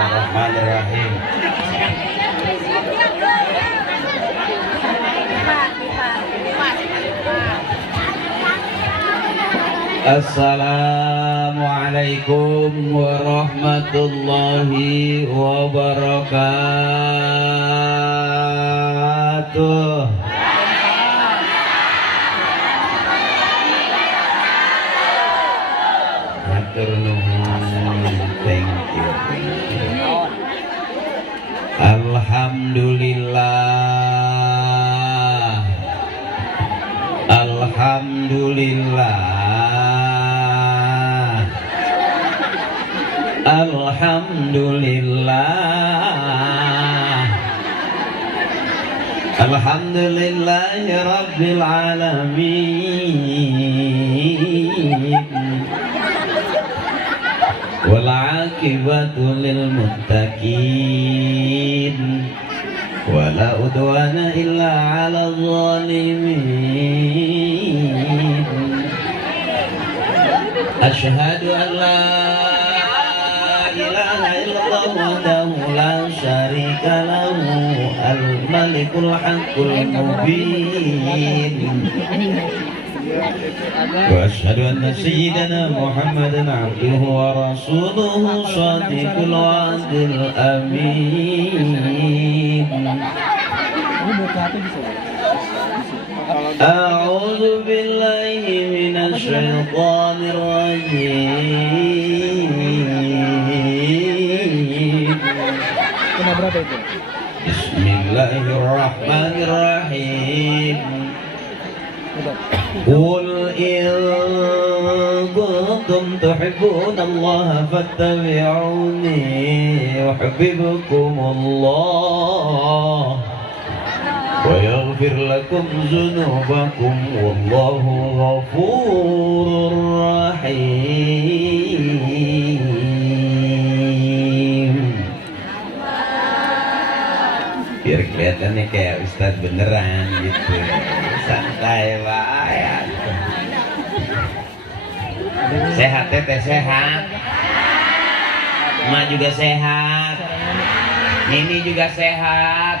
Bismillahirrahmanirrahim. Assalamualaikum warahmatullahi wabarakatuh. Matur nuwun, thank you. Alhamdulillah, alhamdulillah, alhamdulillah, alhamdulillahi rabbil alamin. Wal aqibatu lil muttaqin wala udwana illa 'alal zalimin. Asyhadu an la ilaha illallah wahdahu la syarika lahu al-malikul haqqul mubin. Wa asyhadu anna sayyidana Muhammadan abduhu wa rasuluhu shadiqul wa'dil amin. A'udzu billahi minasy syaithanir rajim. Bismillahirrahmanirrahim. Qul in kuntum tuhibbunallaha fattabi'uni yuhibbukumullah wa yaghfir lakum dzunubakum wallahu ghafurur rahim. Biar kelihatannya kayak ustadz beneran gitu. Santai lah ya. Sehat teteh, sehat. Emak juga sehat. Nini juga sehat.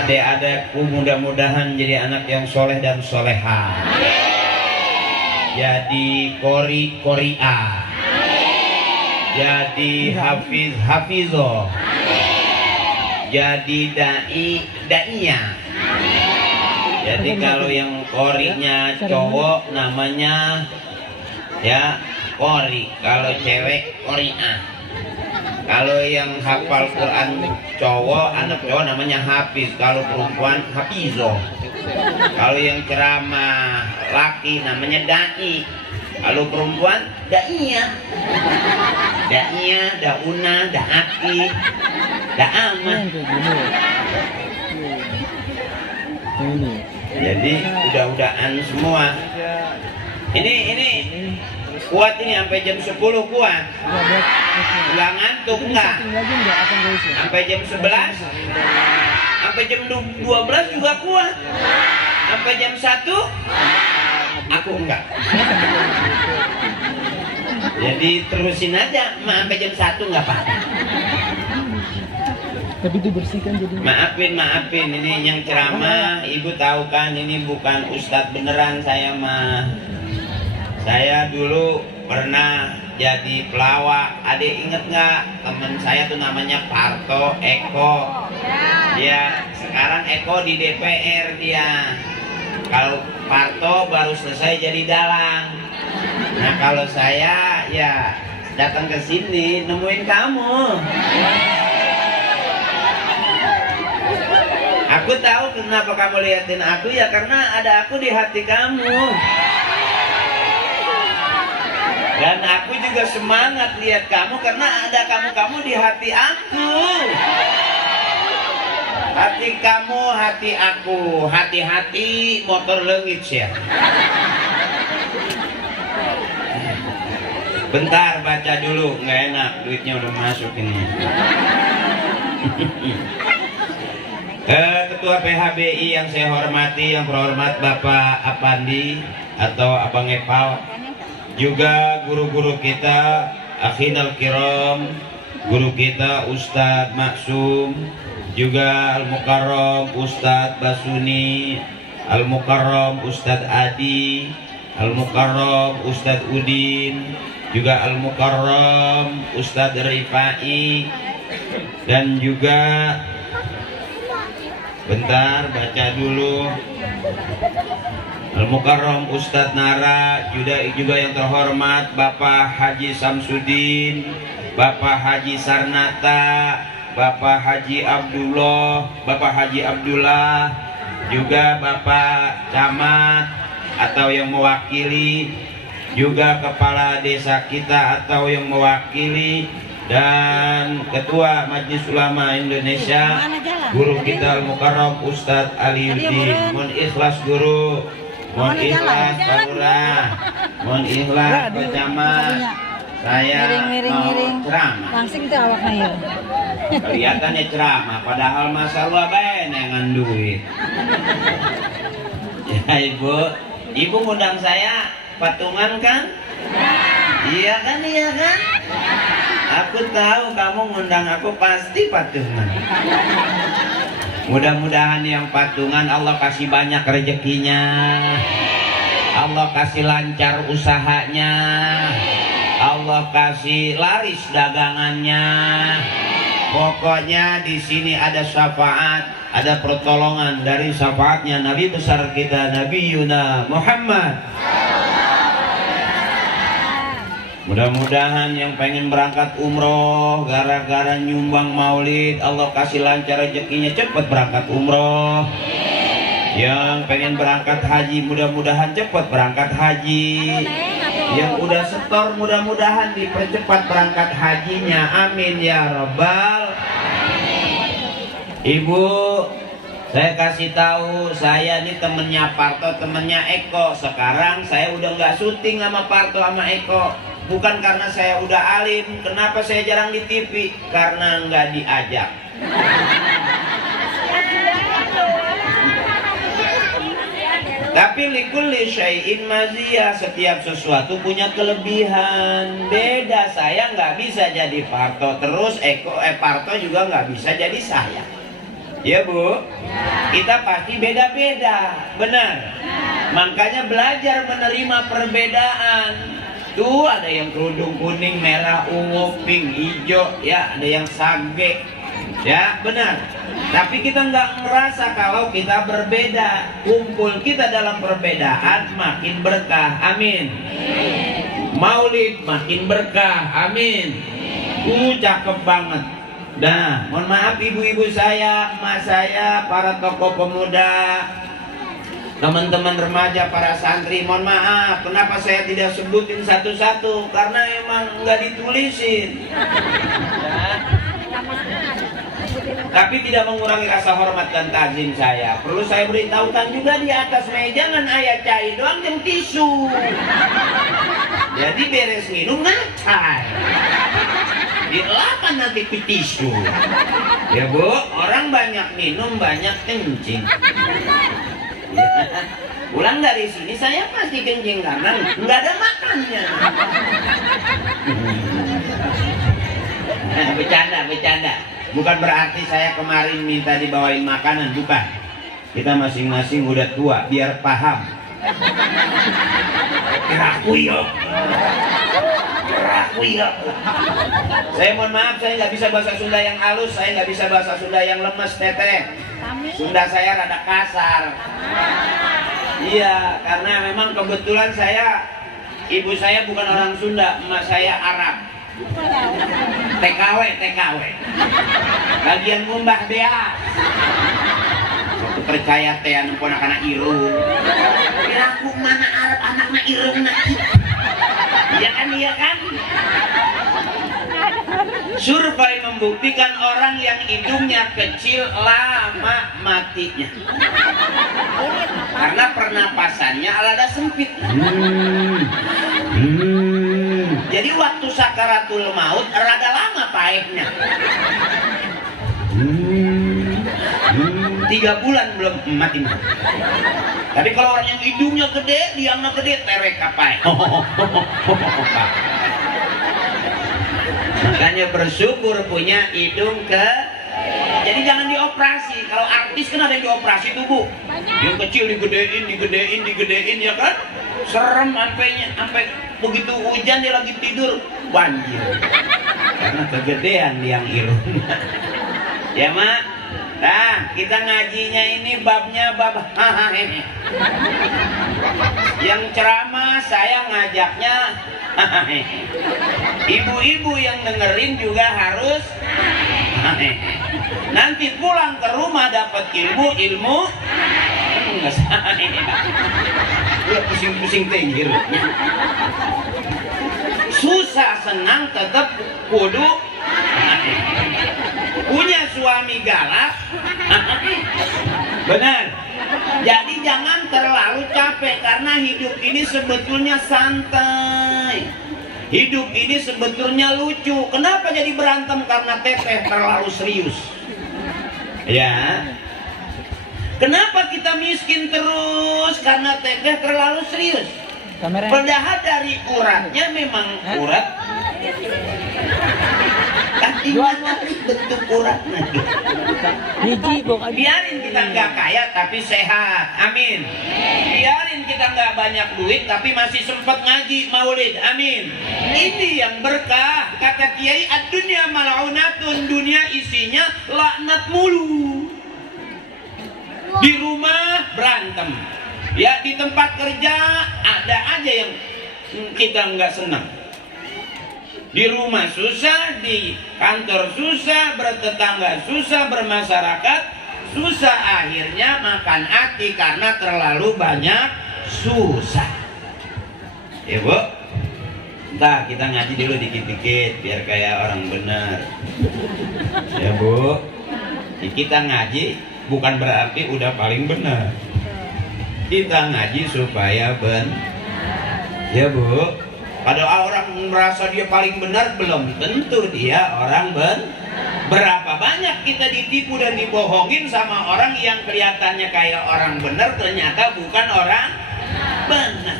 Adik-adikku mudah-mudahan jadi anak yang soleh dan soleha. Jadi kori-koria. Jadi hafizo. Jadi daiyah. Jadi kalau yang korinya cowok namanya ya kori, kalau cewek koriah. Kalau yang hafal Quran cowok, anak cowok namanya hafiz, kalau perempuan hafizo. Kalau yang ceramah laki namanya dai, kalau perempuan daiyah. Daiyah, dauna, daati, daamah. Jadi udah-udahan semua. Ini kuat ini sampai jam 10 kuat. Nggak ngantuk enggak? Sampai jam 11, sampai jam 12 juga kuat. Sampai jam 1 aku enggak. Jadi terusin aja, sampai jam 1 enggak apa-apa. Tapi dibersihkan jadi. Maafin ini yang ceramah, ibu tahu kan ini bukan ustadz beneran saya mah. Saya dulu pernah jadi pelawak. Adik inget nggak teman saya tuh namanya Parto Eko. Dia sekarang Eko di DPR dia. Kalau Parto baru selesai jadi dalang. Nah kalau saya ya datang ke sini nemuin kamu. Aku tahu kenapa kamu liatin aku ya karena ada aku di hati kamu. Dan aku juga semangat lihat kamu karena ada kamu di hati aku. Hati kamu, hati aku, hati-hati motor leungit ya. Bentar baca dulu, nggak enak duitnya udah masuk ini. Ketua PHBI yang saya hormati, yang terhormat Bapak Apandi atau Abang Epal, juga guru-guru kita, akhinal kiram, guru kita Ustadz Maksum, juga Al-Mukarram Ustadz Basuni, Al-Mukarram Ustadz Adi, Al-Mukarram Ustadz Udin, juga Al-Mukarram Ustadz Rifai, dan juga bentar baca dulu Al-Mukarram Ustadz Nara, juga yang terhormat Bapak Haji Samsudin, Bapak Haji Sarnata, Bapak Haji Abdullah, juga Bapak Camat atau yang mewakili, juga Kepala Desa kita atau yang mewakili, dan Ketua Majelis Ulama Indonesia, guru kita Al-Mukarram Ustadz Aliuddin. Mohon ikhlas guru, mohon ikhlas Pak Lurah, mohon ikhlas Pak Camat. Saya mau ceramah. Langsung itu awaknya ya. Kelihatannya ceramah, padahal masa lu dengan duit. Ya ibu ngundang saya patungan kan? Iya kan, iya kan? Aku tahu kamu ngundang aku pasti patungan. Mudah-mudahan yang patungan Allah kasih banyak rezekinya, Allah kasih lancar usahanya, Allah kasih laris dagangannya. Pokoknya di sini ada syafaat, ada pertolongan dari syafaatnya Nabi besar kita Nabi Yuna Muhammad. Mudah-mudahan yang pengen berangkat umroh gara-gara nyumbang maulid, Allah kasih lancar rezekinya cepat berangkat umroh. Yang pengen berangkat haji, mudah-mudahan cepat berangkat haji. Yang udah setor, mudah-mudahan dipercepat berangkat hajinya. Amin ya Rabbal. Ibu, saya kasih tahu, saya ini temennya Parto, temennya Eko. Sekarang saya udah nggak syuting sama Parto sama Eko. Bukan karena saya udah alim. Kenapa saya jarang di TV? Karena nggak diajak. Tapi likulli syai'in maziyah, setiap sesuatu punya kelebihan. Beda, saya nggak bisa jadi Parto terus Parto juga nggak bisa jadi saya. Ya Bu, kita pasti beda-beda, benar. Makanya belajar menerima perbedaan. Tuh ada yang kerudung kuning, merah, ungu, pink, hijau, ya ada yang sage, ya benar. Tapi kita nggak ngerasa kalau kita berbeda. Kumpul kita dalam perbedaan makin berkah, amin. Maulid makin berkah, amin. Cakep banget. Nah, mohon maaf ibu-ibu saya, emak saya, para tokoh pemuda, teman-teman remaja, para santri, mohon maaf, kenapa saya tidak sebutin satu-satu? Karena emang nggak ditulisin. Tapi tidak mengurangi rasa hormat dan takzim saya. Perlu saya beritahukan juga di atas meja jangan ayah cai doang yang tisu. Jadi beres minum ngacai. Dilapan nanti ke tisu. Ya Bu, orang banyak minum banyak kencing. Ya. Pulang dari sini saya pasti kencing karena nggak ada makannya. Bercanda. Bukan berarti saya kemarin minta dibawain makanan, bukan. Kita masing-masing udah tua, biar paham. Kerakuyo. Saya mohon maaf, saya nggak bisa bahasa Sunda yang halus, saya nggak bisa bahasa Sunda yang lemes, teteh. Sunda saya rada kasar. Iya, karena memang kebetulan ibu saya bukan orang Sunda, emak saya Arab. TKW. Bagian ngumbah beas. Percaya teh anu ponakanna irung. Kiraku mana Arab anakna irungna. Iya kan? Survei membuktikan orang yang hidungnya kecil lama matinya. Karena pernapasannya rada sempit. Jadi waktu sakaratul maut rada lama pahitnya. 3 bulan belum mati. Tapi kalau orang yang hidungnya gede, diamnya gede, terek kapai. Makanya bersyukur punya hidung ke. Jadi jangan dioperasi. Kalau artis kan ada yang dioperasi tuh Bu. Yang kecil digedein ya kan? Serem sampai begitu hujan dia lagi tidur banjir. Karena kegedean yang irung. Ya Mak. Nah, kita ngajinya ini babnya bab hahaha. Yang ceramah saya ngajaknya hahaha. Ibu-ibu yang dengerin juga harus hahaha. Nanti pulang ke rumah dapat ilmu enggak salah. Udah pusing-pusing tenggir. Susah senang tetap kudu punya suami galak. Benar. Jadi jangan terlalu capek karena hidup ini sebetulnya santai. Hidup ini sebetulnya lucu. Kenapa jadi berantem? Karena teteh terlalu serius. Ya. Kenapa kita miskin terus? Karena teteh terlalu serius. Padahal dari uratnya memang urat. Gimana bentuk uratnya? Biarin kita nggak kaya tapi sehat, amin. Biarin kita nggak banyak duit tapi masih sempat ngaji maulid, amin. Ini yang berkah. Kata Kiai, ad-dunya mal'unatun, dunia isinya laknat mulu. Di rumah berantem, ya di tempat kerja ada aja yang kita nggak senang. Di rumah susah, di kantor susah, bertetangga susah, bermasyarakat susah, akhirnya makan hati karena terlalu banyak susah. Ya Bu, entah kita ngaji dulu dikit-dikit biar kayak orang benar. Ya Bu, kita ngaji bukan berarti udah paling benar. Kita ngaji supaya ya Bu. Padahal orang merasa dia paling benar, belum tentu dia orang berapa banyak kita ditipu dan dibohongin sama orang yang kelihatannya kayak orang benar, ternyata bukan orang benar.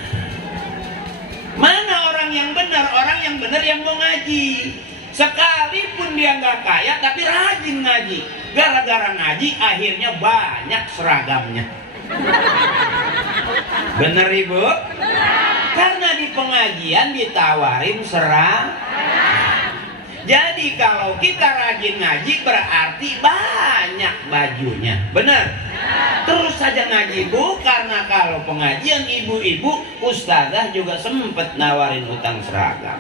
Mana orang yang benar? Orang yang benar yang mau ngaji. Sekalipun dia nggak kaya tapi rajin ngaji. Gara-gara ngaji akhirnya banyak seragamnya. Bener Ibu? Karena di pengajian ditawarin seragam. Jadi kalau kita rajin ngaji berarti banyak bajunya. Bener? Terus saja ngaji Bu, karena kalau pengajian ibu-ibu, ustazah juga sempet nawarin utang seragam.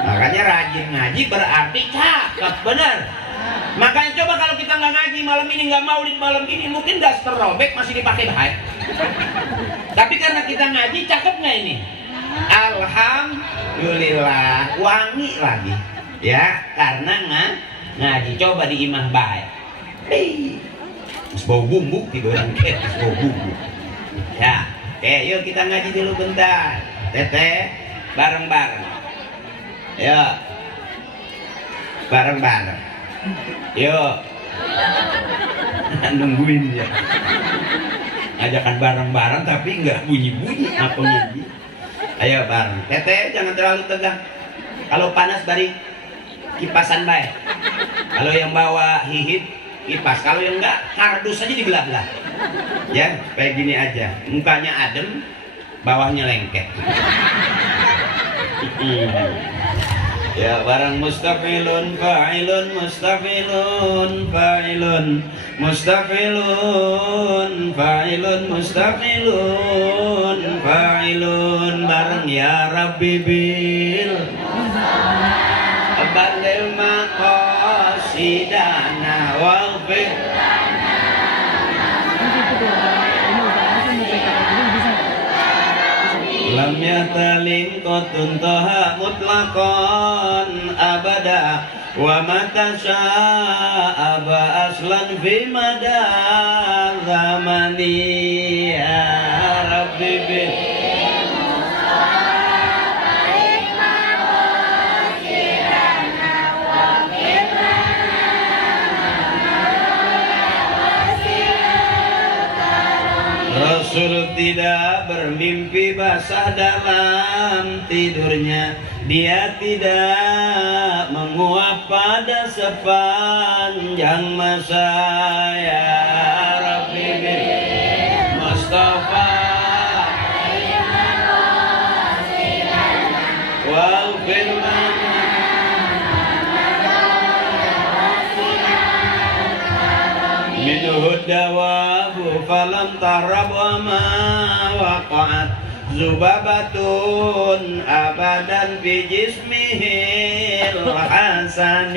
Makanya rajin ngaji berarti cakep, bener? Makanya coba kalau kita nggak ngaji malam ini, nggak maulid malam ini, mungkin daster robek masih dipakai baik. Tapi karena kita ngaji, cakep nggak ini? Alhamdulillah, wangi lagi. Ya, karena ngaji. Coba di imah baik. Bau bumbu tiduran ke, bau bumbu. Ya, oke, yuk kita ngaji dulu bentar. Teteh, bareng-bareng. Yuk, bareng-bareng. Yuk, nungguin ya. Ajakan bareng-bareng tapi nggak bunyi-bunyi apa ngaji. Ayo bareng. Teteh jangan terlalu tegang. Kalau panas bari kipasan baik. Kalau yang bawa hihit kipas. Kalau yang enggak kardus aja dibelah-belah. Ya kayak gini aja. Mukanya adem, bawahnya lengket. Ya barang mustafilun fa'ilun mustafilun fa'ilun mustafilun fa'ilun mustafilun fa'ilun bareng ya Rabbi bil balil maqasidana waghfir lam yatalin qatun taha mutlaqan abada wa mata sya'aba aslan fi mada zamani ya Rabbi bil Rasul tidak bermimpi basah dalam tidurnya. Dia tidak menguap pada sepanjang masa. Ya Rabbi Mustafa wal firman minhu dawabu falam tarab wa ma waqa'at zubabatun abadan fi jismihil hasaniyah.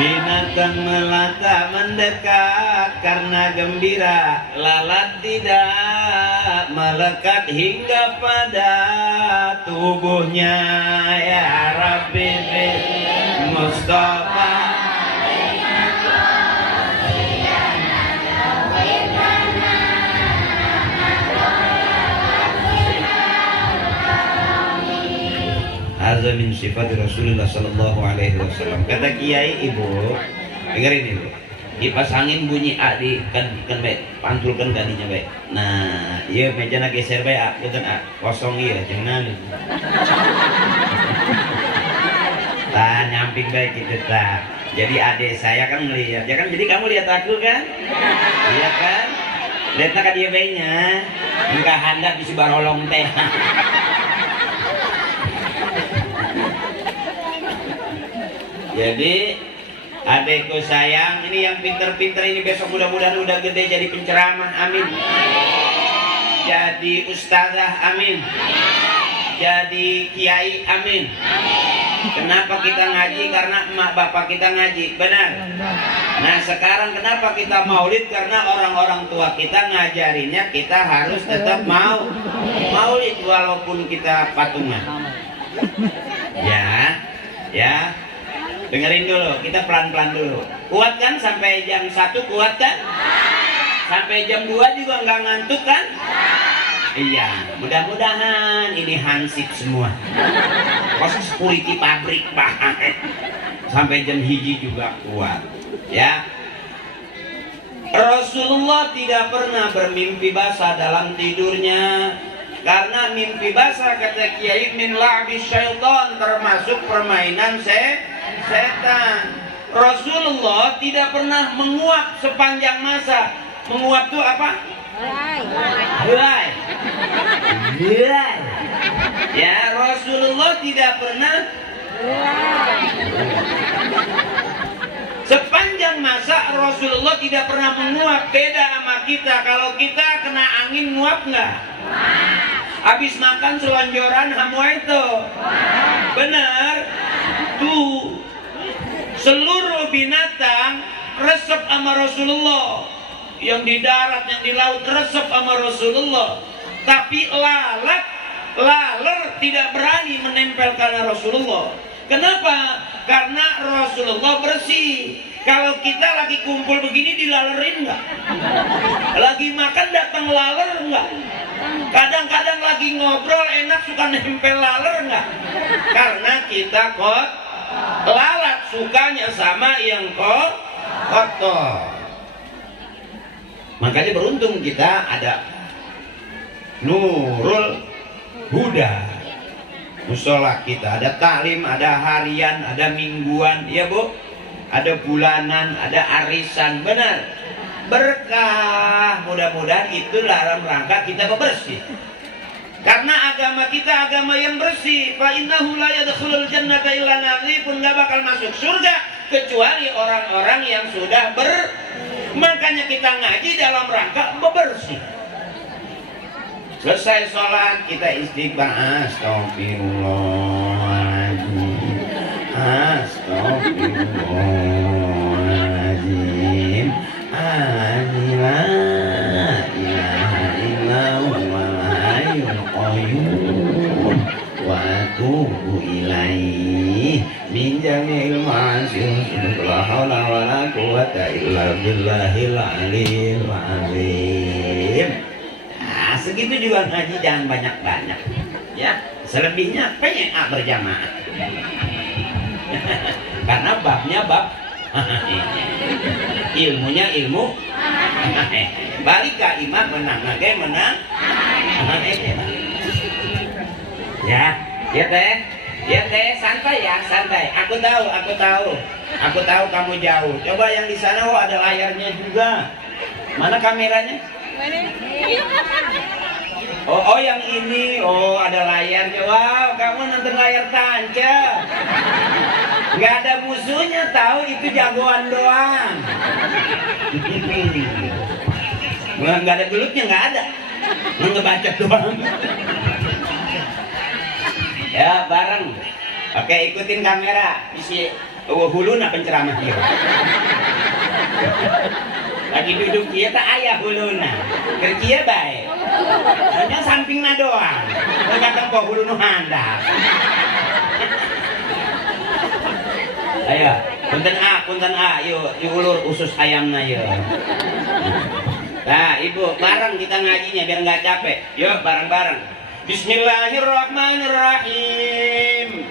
Binatang melata mendekat karena gembira, lalat tidak melekat hingga pada tubuhnya. Ya Rabbi Mustafa Hadza min sifat Rasulullah sallallahu alaihi wasallam. Kata Kiai, Ibu, dengerin Ibu. Kipas angin bunyi A di kan baik, pantulkan kadinya baik. Nah, iya mejana geser baik A, betul A. Kosong iya jangan. Tah nyamping baik gitu tah. Jadi adik saya kan melihat, ya kan jadi kamu lihat aku kan? Iya kan? Lihat nak dia baiknya. Enggak handap di Barolong teh. Jadi adekku sayang, ini yang pinter-pinter ini besok mudah-mudahan udah gede jadi penceramah, amin. Jadi ustazah, amin. Jadi kiai, amin. Kenapa kita ngaji? Karena emak bapak kita ngaji, benar. Nah sekarang kenapa kita maulid? Karena orang-orang tua kita ngajarinnya kita harus tetap maulid walaupun kita patungan. Ya. Dengerin dulu, kita pelan-pelan dulu. Kuat kan sampai jam 1, kuat kan? Sampai jam 2 juga nggak ngantuk kan? Iya, mudah-mudahan ini hansip semua. Proses security pabrik Pak. Sampai jam 1 juga kuat. Ya. Rasulullah tidak pernah bermimpi basah dalam tidurnya. Karena mimpi basah kata Kiai min la'bi syaitan, termasuk permainan setan. Rasulullah tidak pernah menguap sepanjang masa. Menguap itu apa? Helai. Ya, Rasulullah tidak pernah sepanjang masa. Rasulullah tidak pernah menguap. Beda sama kita. Kalau kita kena angin nguap nggak? Habis makan selonjoran hamu itu. Benar? Tuh. Seluruh binatang resep sama Rasulullah. Yang di darat, yang di laut resep sama Rasulullah. Tapi laler tidak berani menempel karena Rasulullah. Kenapa? Karena Rasulullah bersih. Kalau kita lagi kumpul begini dilalerin nggak? Lagi makan datang laler nggak? Kadang-kadang lagi ngobrol enak suka nempel laler nggak? Karena kita lalat sukanya sama yang kotor. Makanya beruntung kita ada Nurul Huda, musola kita ada taklim, ada harian, ada mingguan, ya Bu, ada bulanan, ada arisan, benar. Berkah, mudah-mudahan itu dalam rangka kita bersih. Karena agama kita agama yang bersih. Fa innahu la yadkhulul jannata illa nadhif, pun nggak bakal masuk surga kecuali orang-orang yang sudah makanya kita ngaji dalam rangka bersih. Selesai sholat kita istighfar, astagfirullahaladzim, astagfirullahaladzim, la ilaha illallah hayyul qayyum wa atubu ilaih min jami'il ma'asi la haula wala quwwata illa billahil aliyyil azim. segitu juga ngaji jangan banyak-banyak. Ya, selebihnya pengen berjamaah. Karena babnya bab ilmunya ilmu. Balik ke imam menang, menang. Ya, ya teh. Ya teh, santai ya, santai. Aku tahu kamu jauh. Coba yang di sana ada layarnya juga. Mana kameranya? Oh, yang ini. Oh, ada layarnya. Wow, kamu nonton layar tancap. Nggak ada musuhnya, tahu itu jagoan doang. Nggak ada gelutnya, nggak ada. Ngebacot doang. Ya, bareng. Oke, ikutin kamera. Isi huluna penceramah dia. Lagi duduk dia tak ayah huluna. Kerja baik. Hanya sampingnya doang. Kadang kok hulunu handap. Ayo, punten A, yuk ulur usus ayamnya yuk. Nah, ibu, bareng kita ngajinya biar nggak capek. Yuk, bareng-bareng. Bismillahirrahmanirrahim.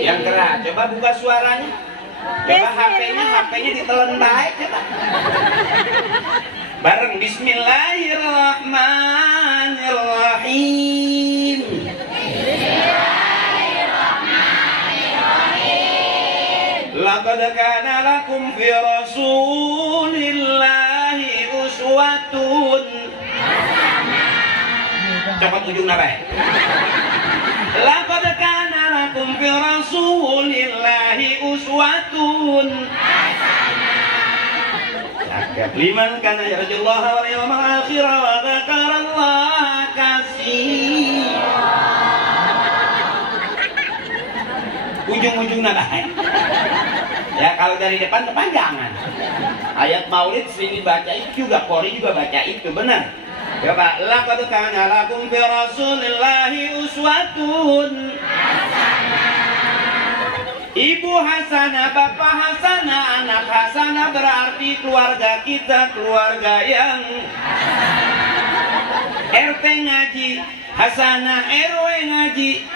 Yang keras, coba buka suaranya. Coba HP-nya ditelan baik coba. Bareng Bismillahirrahmanirrahim. Laqad kana lakum fi Rasulillahi uswatun. Cepat ujung nabai. Laqad kana lakum fi Rasulillahi uswatun hasanah liman kana yarjullaha wal yawmal akhir wa dzakarallaha katsira. Ujung-ujung nabai. Ya, kalau dari depan kepanjangan. Ayat maulid sini baca itu juga, Qori juga baca itu, benar. Coba, laqad kana lakum fi Rasulillahi uswatun hasanah. Ibu hasanah, bapak hasanah, anak hasanah berarti keluarga kita keluarga yang RT ngaji, hasanah RW ngaji,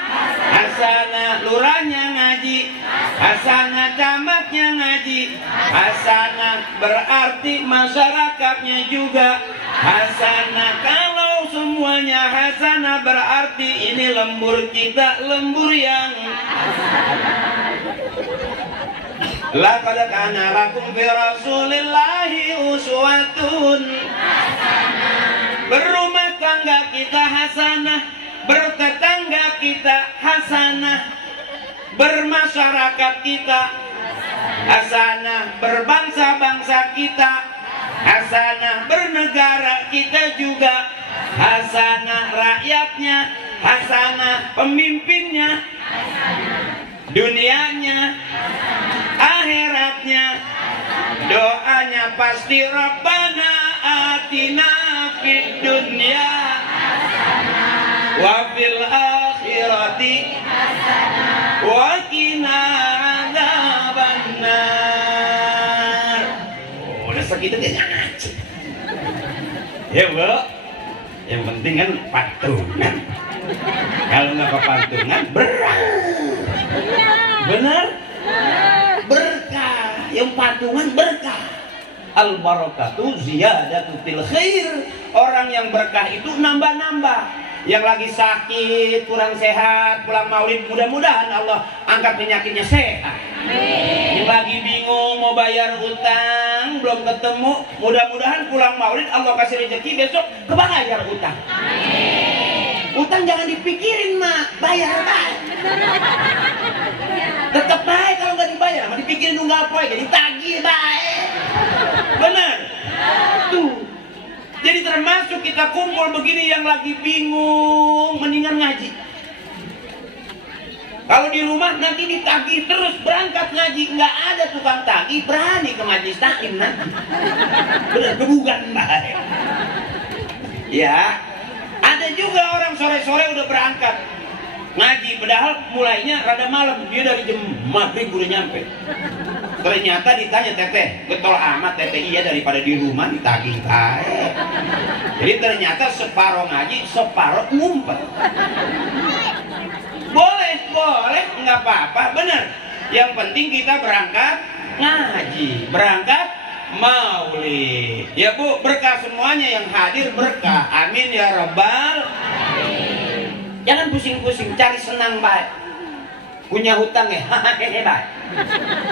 hasanah lurahnya ngaji, hasanah camatnya ngaji, hasanah berarti masyarakatnya juga hasanah. Kalau semuanya hasanah berarti ini lembur kita, lembur yang laqad kana lakum fi Rasulillahi uswatun hasanah. Berumah tangga kita hasanah, bertetangga kita hasanah, bermasyarakat kita hasanah, berbangsa-bangsa kita hasanah, bernegara kita juga hasanah, rakyatnya hasanah, pemimpinnya dunianya akhiratnya. Doanya pasti Rabbana atina fid dunya wa fil akhirati wa qina adzabannar. Udah segitu dia ngaji. Ya, Bu. Yang penting kan patungan. Kalau nggak kepatungan berat. Benar? Berkah. Yang patungan berkah. Al-barakatu ziyadatu fil khair. Orang yang berkah itu nambah-nambah. Yang lagi sakit, kurang sehat, pulang maulid, mudah-mudahan Allah angkat penyakitnya sehat. Yang lagi bingung mau bayar utang, belum ketemu, mudah-mudahan pulang maulid Allah kasih rezeki besok kebayar utang. Utang jangan dipikirin, Mak, bayar baik. Tetap baik kalau nggak dibayar, mah dipikirin nunggu apa jadi tagih baik. Benar? Tuh. Jadi termasuk kita kumpul begini yang lagi bingung, mendingan ngaji. Kalau di rumah nanti ditagih terus berangkat ngaji, nggak ada tukang tagih berani ke majelis taklim nanti. Benar, kebugan baik. Ya, ada juga orang sore-sore udah berangkat. ngaji, padahal mulainya rada malam, dia dari jam maghrib udah nyampe. Ternyata ditanya, teteh getol amat teteh, iya daripada di rumah ditagih kae. Jadi ternyata separuh ngaji, separuh ngumpet. Boleh, nggak apa-apa, bener. Yang penting kita berangkat ngaji, berangkat maulid. Ya Bu, berkah semuanya yang hadir berkah. Amin ya rabbal. Jangan pusing-pusing, cari senang baik. Punya hutang ya, hehehe baik.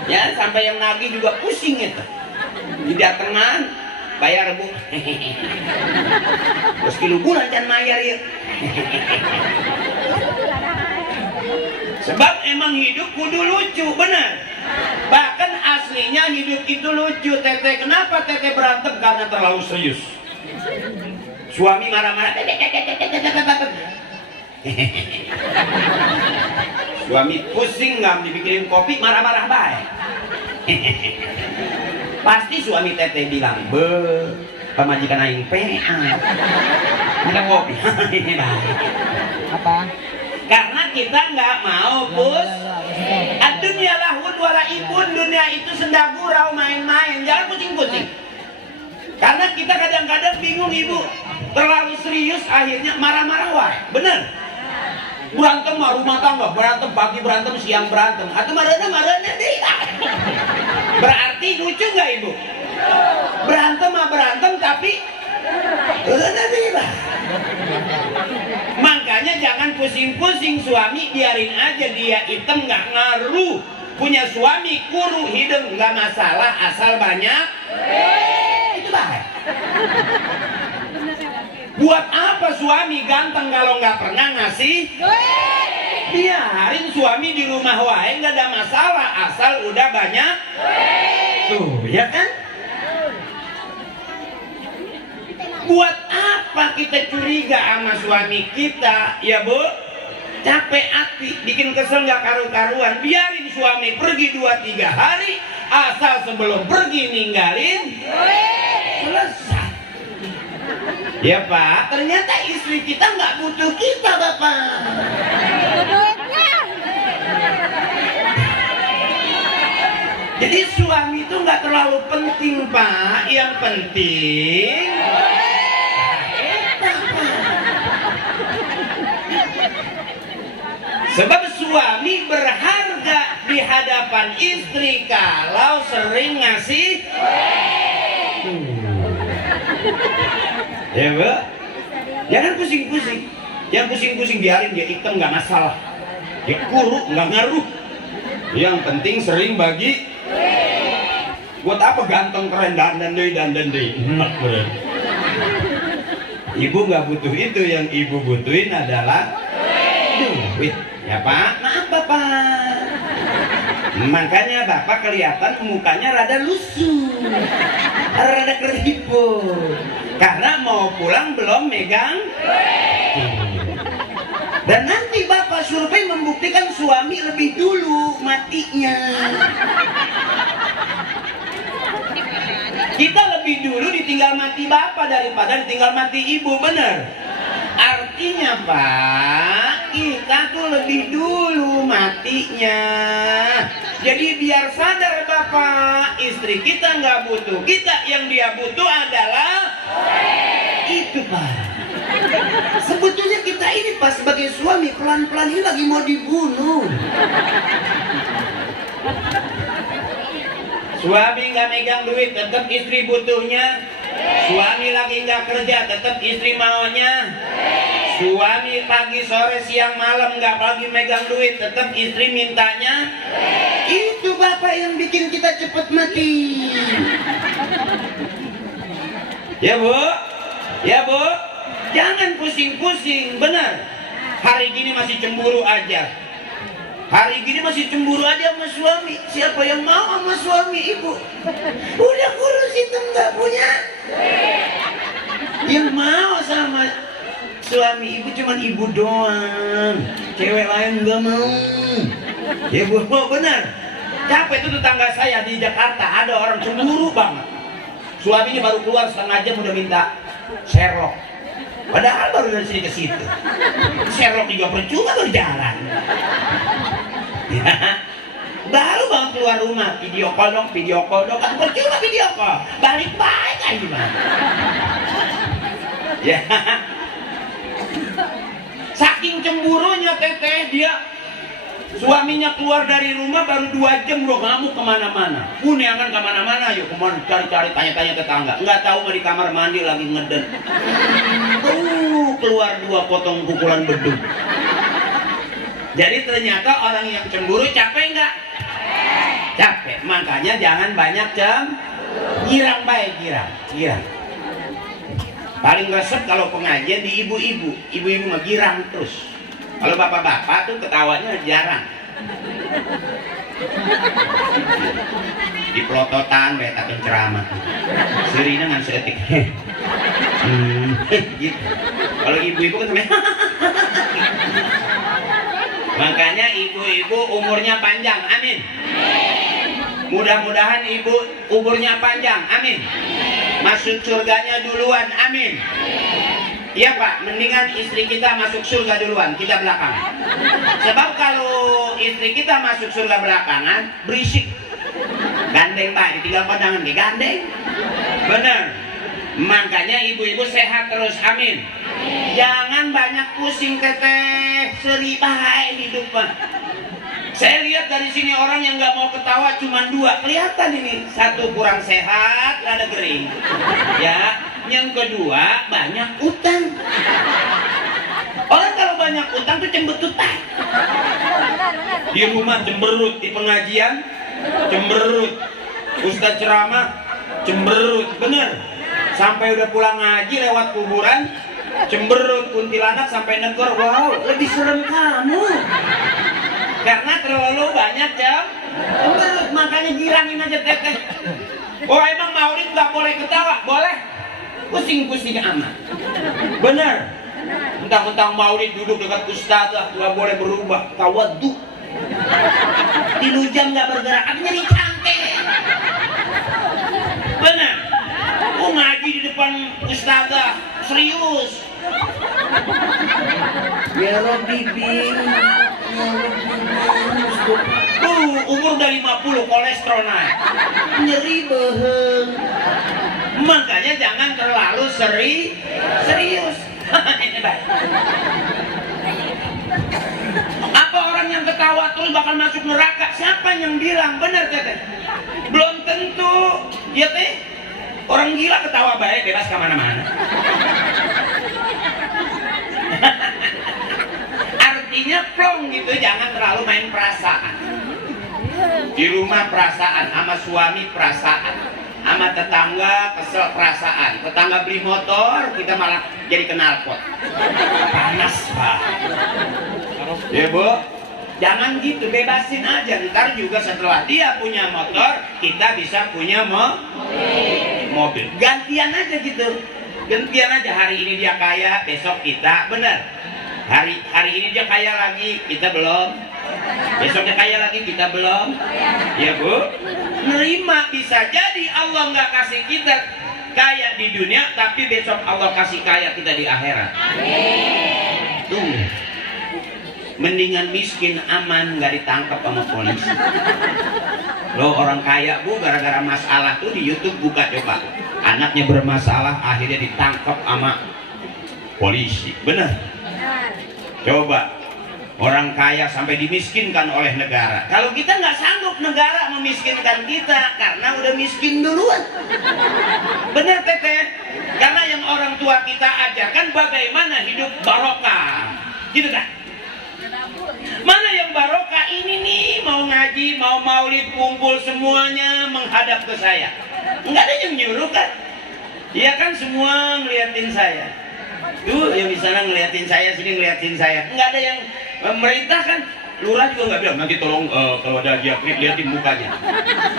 Ya, sampai yang nagih juga pusing itu. Didatengan, bayar Bu. Terus kilo bulan can mayar ya. Sebab emang hidup kudu lucu, benar. Bahkan aslinya hidup itu lucu. Teteh, kenapa teteh berantem? Karena terlalu serius. Suami marah-marah. Suami pusing nggak dibikinin kopi, marah-marah baik. Pasti suami teteh bilang, be, pemajikan aing PA. Ada kopi. Apa? Karena kita nggak mau pus. Dunia lahun wala ibun, dunia itu senda gurau, main-main, jangan pusing-pusing. Karena kita kadang-kadang bingung ibu, terlalu serius akhirnya marah-marah wae, bener. Berantem mah rumah tangga, berantem pagi berantem siang berantem, atau marahnya deh. Berarti lucu nggak ibu? Berantem mah berantem tapi makanya jangan pusing-pusing suami, biarin aja dia hitam nggak ngaruh. Punya suami kuru hidung nggak masalah asal banyak. Itu baik. Buat apa suami ganteng kalau nggak pernah ngasih? Biarin suami di rumah wae nggak ada masalah asal udah banyak. Tuh ya kan? Buat apa kita curiga sama suami kita, ya Bu? Capek hati, bikin kesel nggak karu-karuan. Biarin suami pergi 2-3 hari, asal sebelum pergi ninggalin, selesai. Ya Pak, ternyata istri kita nggak butuh kita Bapak. Jadi suami itu nggak terlalu penting Pak, yang penting sebab suami berharga di hadapan istri kalau sering ngasih. Ya Bu, jangan pusing-pusing, jangan pusing-pusing, biarin dia hitam nggak masalah, dia kuruk nggak ngaruh. Yang penting sering bagi. Buat apa ganteng keren dandan deh, enak bener. Ibu nggak butuh itu, yang ibu butuhin adalah duit. Ya Pak, maaf Bapak. Makanya Bapak kelihatan mukanya rada lusuh, rada keriput, karena mau pulang belum megang. Dan nanti Bapak survei membuktikan suami lebih dulu matinya. Kita lebih dulu ditinggal mati Bapak daripada ditinggal mati Ibu, bener? Artinya Pak, kita tuh lebih dulu matinya. Jadi biar sadar Bapak, istri kita nggak butuh kita, yang dia butuh adalah itu Pak. Sebetulnya kita ini Pak sebagai suami pelan-pelan ini lagi mau dibunuh. Suami nggak megang duit, tetap istri butuhnya. Suami lagi nggak kerja, tetap istri maunya. Suami pagi, sore, siang, malam nggak lagi megang duit, tetap istri mintanya. Itu Bapak yang bikin kita cepet mati. Ya Bu, ya Bu, jangan pusing-pusing, benar. Hari gini masih cemburu aja. Hari gini masih cemburu aja sama suami. Siapa yang mau sama suami Ibu? Udah kurus itu nggak punya. Yang mau sama suami Ibu cuman Ibu doang. Cewek lain nggak mau. Ya Bu, benar. Capek itu tetangga saya di Jakarta, ada orang cemburu banget. Suaminya baru keluar setengah jam udah minta Sherlock. Padahal baru dari sini ke situ. Sherlock juga percuma berjalan. Ya. Baru banget keluar rumah, video call dong, kan percuma video call. Balik aja gimana? Ya. Saking cemburunya teteh, dia suaminya keluar dari rumah baru 2 jam bro, ngamuk kemana-mana, kuningan kemana-mana, yuk kemana cari-cari, tanya-tanya tetangga, nggak tahu di kamar mandi lagi ngeden. Keluar 2 potong pukulan beduk. Jadi ternyata orang yang cemburu capek nggak? Capek. Makanya jangan banyak girang baik, girang. Paling resep kalau pengajian di ibu-ibu mah girang terus. Kalau bapak-bapak tuh ketawanya jarang. Di pelototan beta penceramah. Serina ngan seetik. Gitu. Kalau ibu-ibu kan sampai makanya ibu-ibu umurnya panjang, amin. Mudah-mudahan ibu umurnya panjang, amin. Masuk surganya duluan, amin. Iya Pak, mendingan istri kita masuk surga duluan, kita belakangan. Sebab kalau istri kita masuk surga belakangan, berisik. Gandeng Pak, ditinggal pandangan, gandeng. Bener. Makanya ibu-ibu sehat terus, amin. Jangan banyak pusing teteh, seri baik hidup Pak. Saya lihat dari sini orang yang nggak mau ketawa cuma 2, kelihatan ini. 1 kurang sehat, rada kering. Ya, yang kedua banyak utang. Orang kalau banyak utang tuh cembetutan. Di rumah cemberut, di pengajian cemberut, ustaz ceramah cemberut, bener. Sampai udah pulang ngaji lewat kuburan cemberut, kuntilanak sampai negor, wow lebih serem kamu. Karena terlalu banyak cemberut, makanya girangin aja teteh. Oh emang maulid nggak boleh ketawa? Boleh. Pusing-pusing amat. Bener. Mentang-mentang maulid duduk dekat ustazah nggak boleh berubah. Tawaddu. 3 jam nggak bergerak, artinya dicangkeh. Bener. Oh ngaji di depan ustazah serius. Ya Rabbi bing. Umur udah 50, kolesterol naik, nyeri beheng. Makanya jangan terlalu serius. Ini baik. Apa orang yang ketawa terus bakal masuk neraka? Siapa yang bilang? Benar teteh? Belum tentu. Ya teh, orang gila ketawa baik bebas kemana-mana. Artinya plong gitu, jangan terlalu main perasaan. Di rumah perasaan, sama suami perasaan, sama tetangga kesel perasaan. Tetangga beli motor, kita malah jadi knalpot. Panas Pak. Ya Bu, jangan gitu, bebasin aja. Ntar juga setelah dia punya motor, kita bisa punya mobil. Gantian aja gitu. Gantian aja, hari ini dia kaya, besok kita, bener. Hari ini dia kaya lagi, kita belum. Besoknya kaya lagi, kita belum. Ya Bu, nerima. Bisa jadi Allah nggak kasih kita kaya di dunia, tapi besok Allah kasih kaya kita di akhirat. Tuh, mendingan miskin aman, nggak ditangkap sama polisi. Lo orang kaya Bu, gara-gara masalah tuh di YouTube buka coba, anaknya bermasalah akhirnya ditangkap sama polisi. Bener. Coba, orang kaya sampai dimiskinkan oleh negara. Kalau kita nggak sanggup negara memiskinkan kita karena udah miskin duluan. Bener teteh? Karena yang orang tua kita ajarkan bagaimana hidup barokah, gitu kan? Mana yang barokah ini nih, mau ngaji, mau maulid, kumpul semuanya menghadap ke saya. Nggak ada yang nyuruh kan? Iya kan, semua ngeliatin saya. Tuh yang di sana ngeliatin saya, sini ngeliatin saya. Nggak ada yang memerintahkan. Lurah juga nggak bilang, nanti tolong kalau ada diakrib liatin mukanya.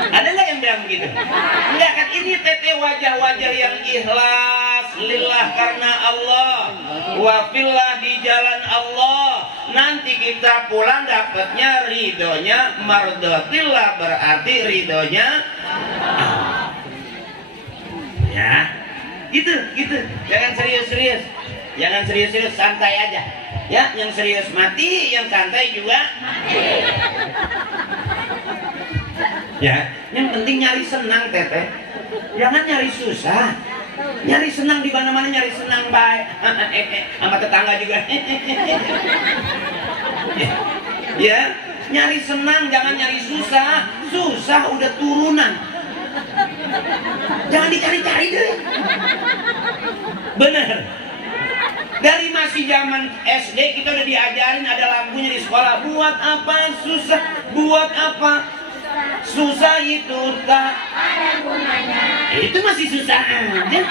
Ada nggak yang bilang begitu? Enggak kan, ini teteh wajah-wajah yang ikhlas, lillah karena Allah, wafillah di jalan Allah. Nanti kita pulang dapatnya ridhonya, mardotillah berarti ridhonya. Ya, gitu. Jangan serius-serius. Jangan serius-serius, santai aja. Ya, yang serius mati, yang santai juga mati. Ya, yang penting nyari senang, Teteh. Jangan nyari susah. Nyari senang di mana-mana, nyari senang baik. Sama tetangga juga. Ya, nyari senang, jangan nyari susah. Susah udah turunan. Jangan dicari-cari deh. Bener. Dari masih zaman SD kita udah diajarin ada lampunya di sekolah. Buat apa susah? Buat apa? Susah itu tak ada gunanya. Itu masih susah aja.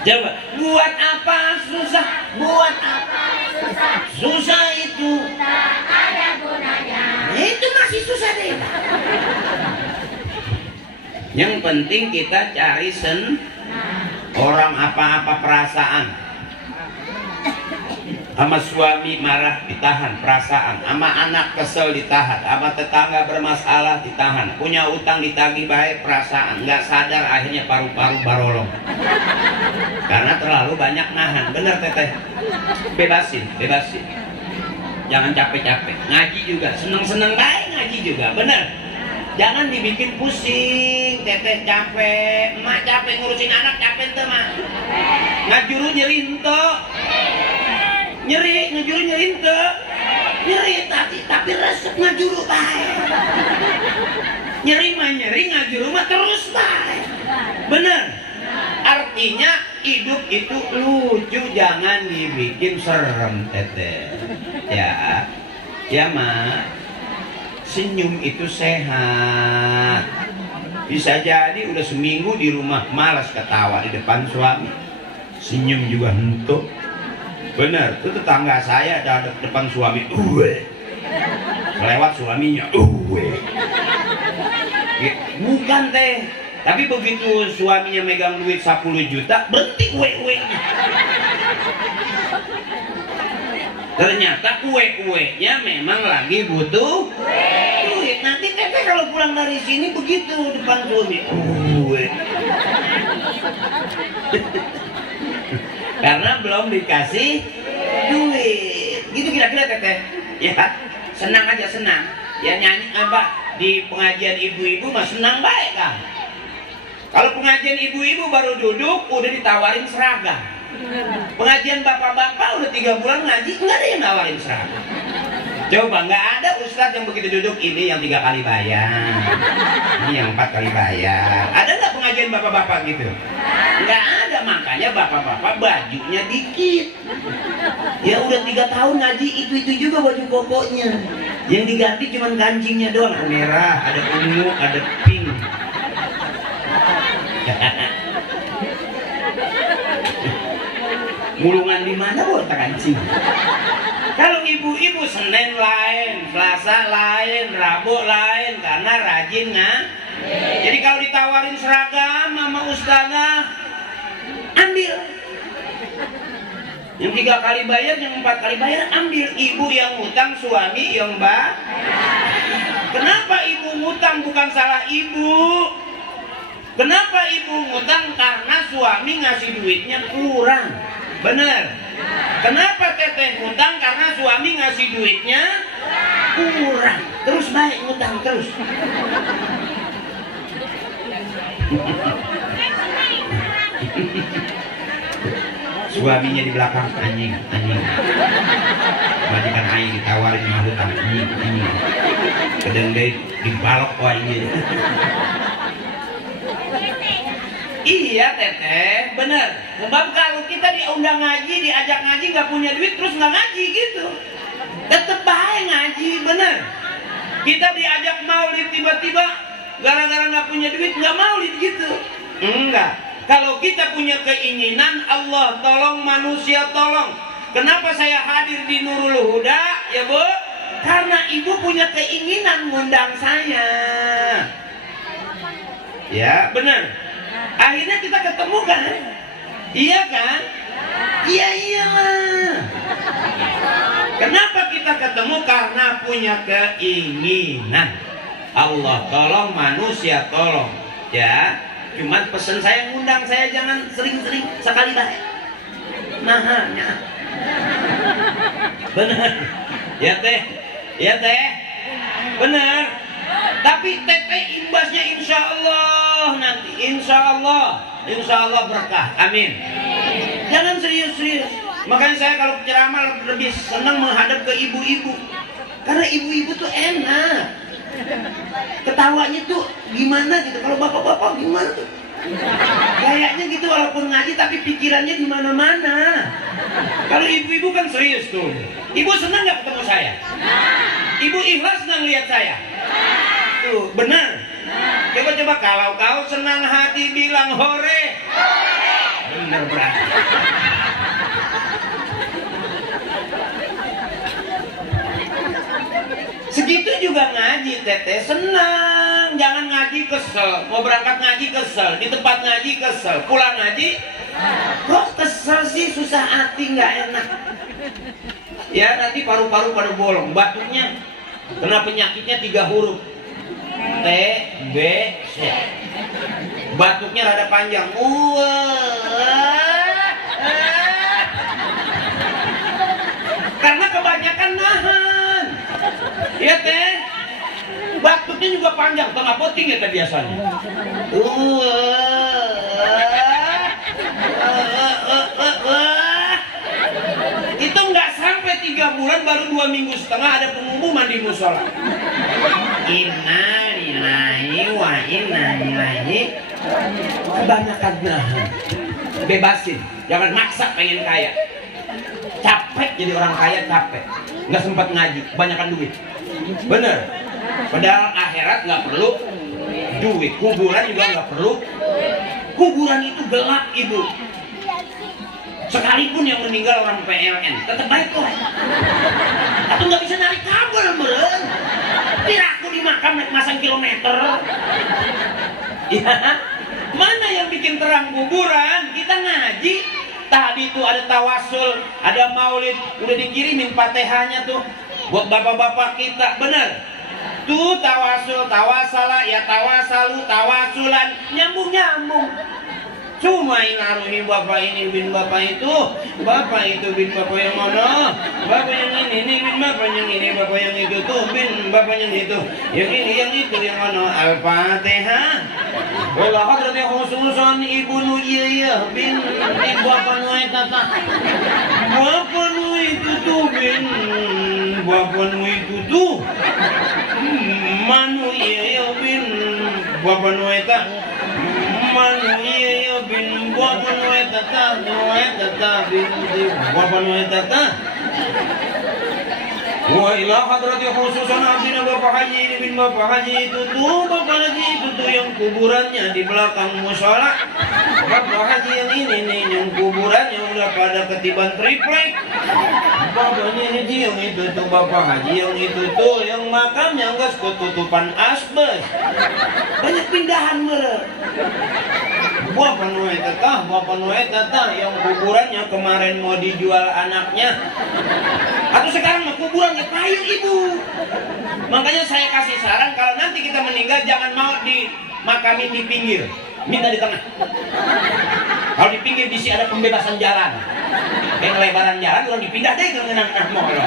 Coba, buat apa susah? Buat apa susah? Susah itu tak ada gunanya. Itu masih susah deh. Yang penting kita cari orang apa-apa perasaan. Sama suami marah ditahan perasaan, sama anak kesel ditahan, sama tetangga bermasalah ditahan, punya utang ditagih baik perasaan, nggak sadar akhirnya paru-paru barolong karena terlalu banyak nahan. Bener Teteh, bebasin, jangan capek-capek. Ngaji juga seneng-seneng baik, ngaji juga bener. Jangan dibikin pusing. Teteh capek, emak capek ngurusin anak, capek tuh mah. Ngajuru nyeri ento. Nyeri, ngajuru nyeri ente. Nyeri tapi resep ngajuru baik. Nyeri mah nyeri, ngajuru mah terus baik. Bener. Artinya hidup itu lucu, jangan dibikin serem Teteh. Ya, ya mak. Senyum itu sehat. Bisa jadi udah seminggu di rumah malas ketawa di depan suami. Senyum juga hentuk. Bener, itu tetangga saya ada depan suami, lewat suaminya, bukan Teh. Tapi begitu suaminya megang duit 10 juta, berhenti uwe-uwenya. Ternyata uwe-uwenya memang lagi butuh duit. Nanti Teteh kalau pulang dari sini begitu depan suami, karena belum dikasih duit. Gitu kira-kira Teteh. Ya, senang aja, senang. Ya nyanyi apa di pengajian ibu-ibu mah senang baik kan. Kalau pengajian ibu-ibu baru duduk udah ditawarin seragam. Pengajian bapak-bapak udah 3 bulan ngaji nggak ada yang nawarin seragam. Coba, nggak ada ustadz yang begitu duduk ini yang 3 kali bayar, ini yang 4 kali bayar. Ada nggak pengajian bapak-bapak gitu? Nggak ada, makanya bapak-bapak bajunya dikit. Ya udah 3 tahun ngaji itu juga baju pokoknya. Yang diganti cuma kancingnya doang, ada merah, ada ungu, ada pink. Mulungan di mana buat kancing? Kalau ibu-ibu Senin lain, Selasa lain, Rabu lain, karena rajin nggak. Jadi kalau ditawarin seragam sama ustazah, ambil. Yang 3 kali bayar, yang 4 kali bayar, ambil. Ibu yang ngutang, suami yang bayar. Kenapa ibu ngutang? Bukan salah ibu. Kenapa ibu ngutang? Karena suami ngasih duitnya kurang. Bener. Kenapa Teteh ngutang? Karena suami ngasih duitnya kurang. Terus baik ngutang terus. Suaminya di belakang, anjing. Majikan aing ditawarin mah hutang, anjing. Kadang dia dibalok wah ini. Iya Teteh, bener. Sebab kalau kita diundang ngaji, diajak ngaji nggak punya duit terus nggak ngaji gitu, tetep baik ngaji, bener. Kita diajak maulid tiba-tiba gara-gara nggak punya duit nggak maulid gitu, enggak. Kalau kita punya keinginan, Allah tolong, manusia tolong. Kenapa saya hadir di Nurul Huda ya Bu? Karena ibu punya keinginan ngundang saya. Ya bener. Akhirnya kita ketemu kan? Iya kan? Iya iyalah. Kenapa kita ketemu? Karena punya keinginan. Allah tolong, manusia tolong. Ya, cuman pesan saya ngundang saya jangan sering-sering, sekali baik. nahanya. Bener. Ya teh. Ya teh. Bener. Tapi teteh imbasnya insya Allah nanti. Insya Allah berkah. Amin. Jangan serius-serius. Makanya saya kalau ceramah lebih senang menghadap ke ibu-ibu. Karena ibu-ibu tuh enak. Ketawanya tuh gimana gitu. Kalau bapak-bapak gimana tuh? Kayaknya gitu walaupun ngaji tapi pikirannya di mana-mana. Kalau ibu-ibu kan serius tuh. Ibu senang nggak ketemu saya? Ibu ikhlas senang lihat saya? Tuh, benar. Coba-coba kalau kau senang hati bilang hore. Benar berarti. Segitu juga ngaji teteh senang. Jangan ngaji kesel. Mau berangkat ngaji kesel. Di tempat ngaji kesel. Pulang ngaji kok kesel sih, susah hati, nggak enak. Ya nanti paru-paru pada bolong. Batuknya kena penyakitnya 3 huruf. T, B, C. Batuknya rada panjang. Karena kebanyakan nahan. Iya teh. Batuknya juga panjang, tengah poting ya teh biasanya. Itu nggak sampai 3 bulan, baru 2 minggu setengah ada pengumuman di musola. Inna lillahi wa inna ilaihi. Kebanyakan nahan. Bebasin, jangan maksa pengen kaya. Capek jadi orang kaya, capek. Nggak sempat ngaji, kebanyakan duit. Bener. Padahal akhirat nggak perlu duit, kuburan juga nggak perlu. Kuburan itu gelap ibu. Sekalipun yang meninggal orang PLN, tetap baik kok. Atau nggak bisa narik kabel meren. Tiraku di makam naik masang kilometer. Ya, mana yang bikin terang kuburan? Kita ngaji. Tadi tuh ada tawasul, ada maulid, udah dikirimin Fatihahnya tuh buat bapak-bapak kita, bener. Tuh tawasul, tawasala, ya tawasalu, tawasulan, nyambung-nyambung. Cuma inaruhi bapak ini bin bapak itu bin bapak yang mana, bapak yang ini bin bapak yang ini, bapak yang itu tuh bin bapak yang itu, yang ini yang itu yang mana. Al-Fatihah. Wala hadrati khususan Ibnu Iyah bin bapak nuai tata. Bapak nuai itu tuh bin bapak nuai itu tuh. Manu Iyah bin bapak nuai tata. Manu Iyah bin bapak nuai tata bin bapak nuai tata. Wa ila hadrati khususan abdina Bapak Haji ini bin Bapak Haji itu tuh, Bapak Haji itu tuh yang kuburannya di belakang musola. Bapak Haji yang ini nih, yang kuburannya udah pada ketiban triplek. Bapaknya Haji yang itu tuh, Bapak Haji yang itu tuh, yang makamnya enggak ketutupan asbes. Banyak pindahan merek. Bapak Noe Tata yang kuburannya kemarin mau dijual anaknya. Atau sekarang mah kuburannya kayu ibu. Makanya saya kasih saran, kalau nanti kita meninggal jangan mau dimakamin di pinggir, minta di tengah. Kalau di pinggir di sini ada pembebasan jalan, yang lebaran jalan kalau dipindah deh ke ngenang molor.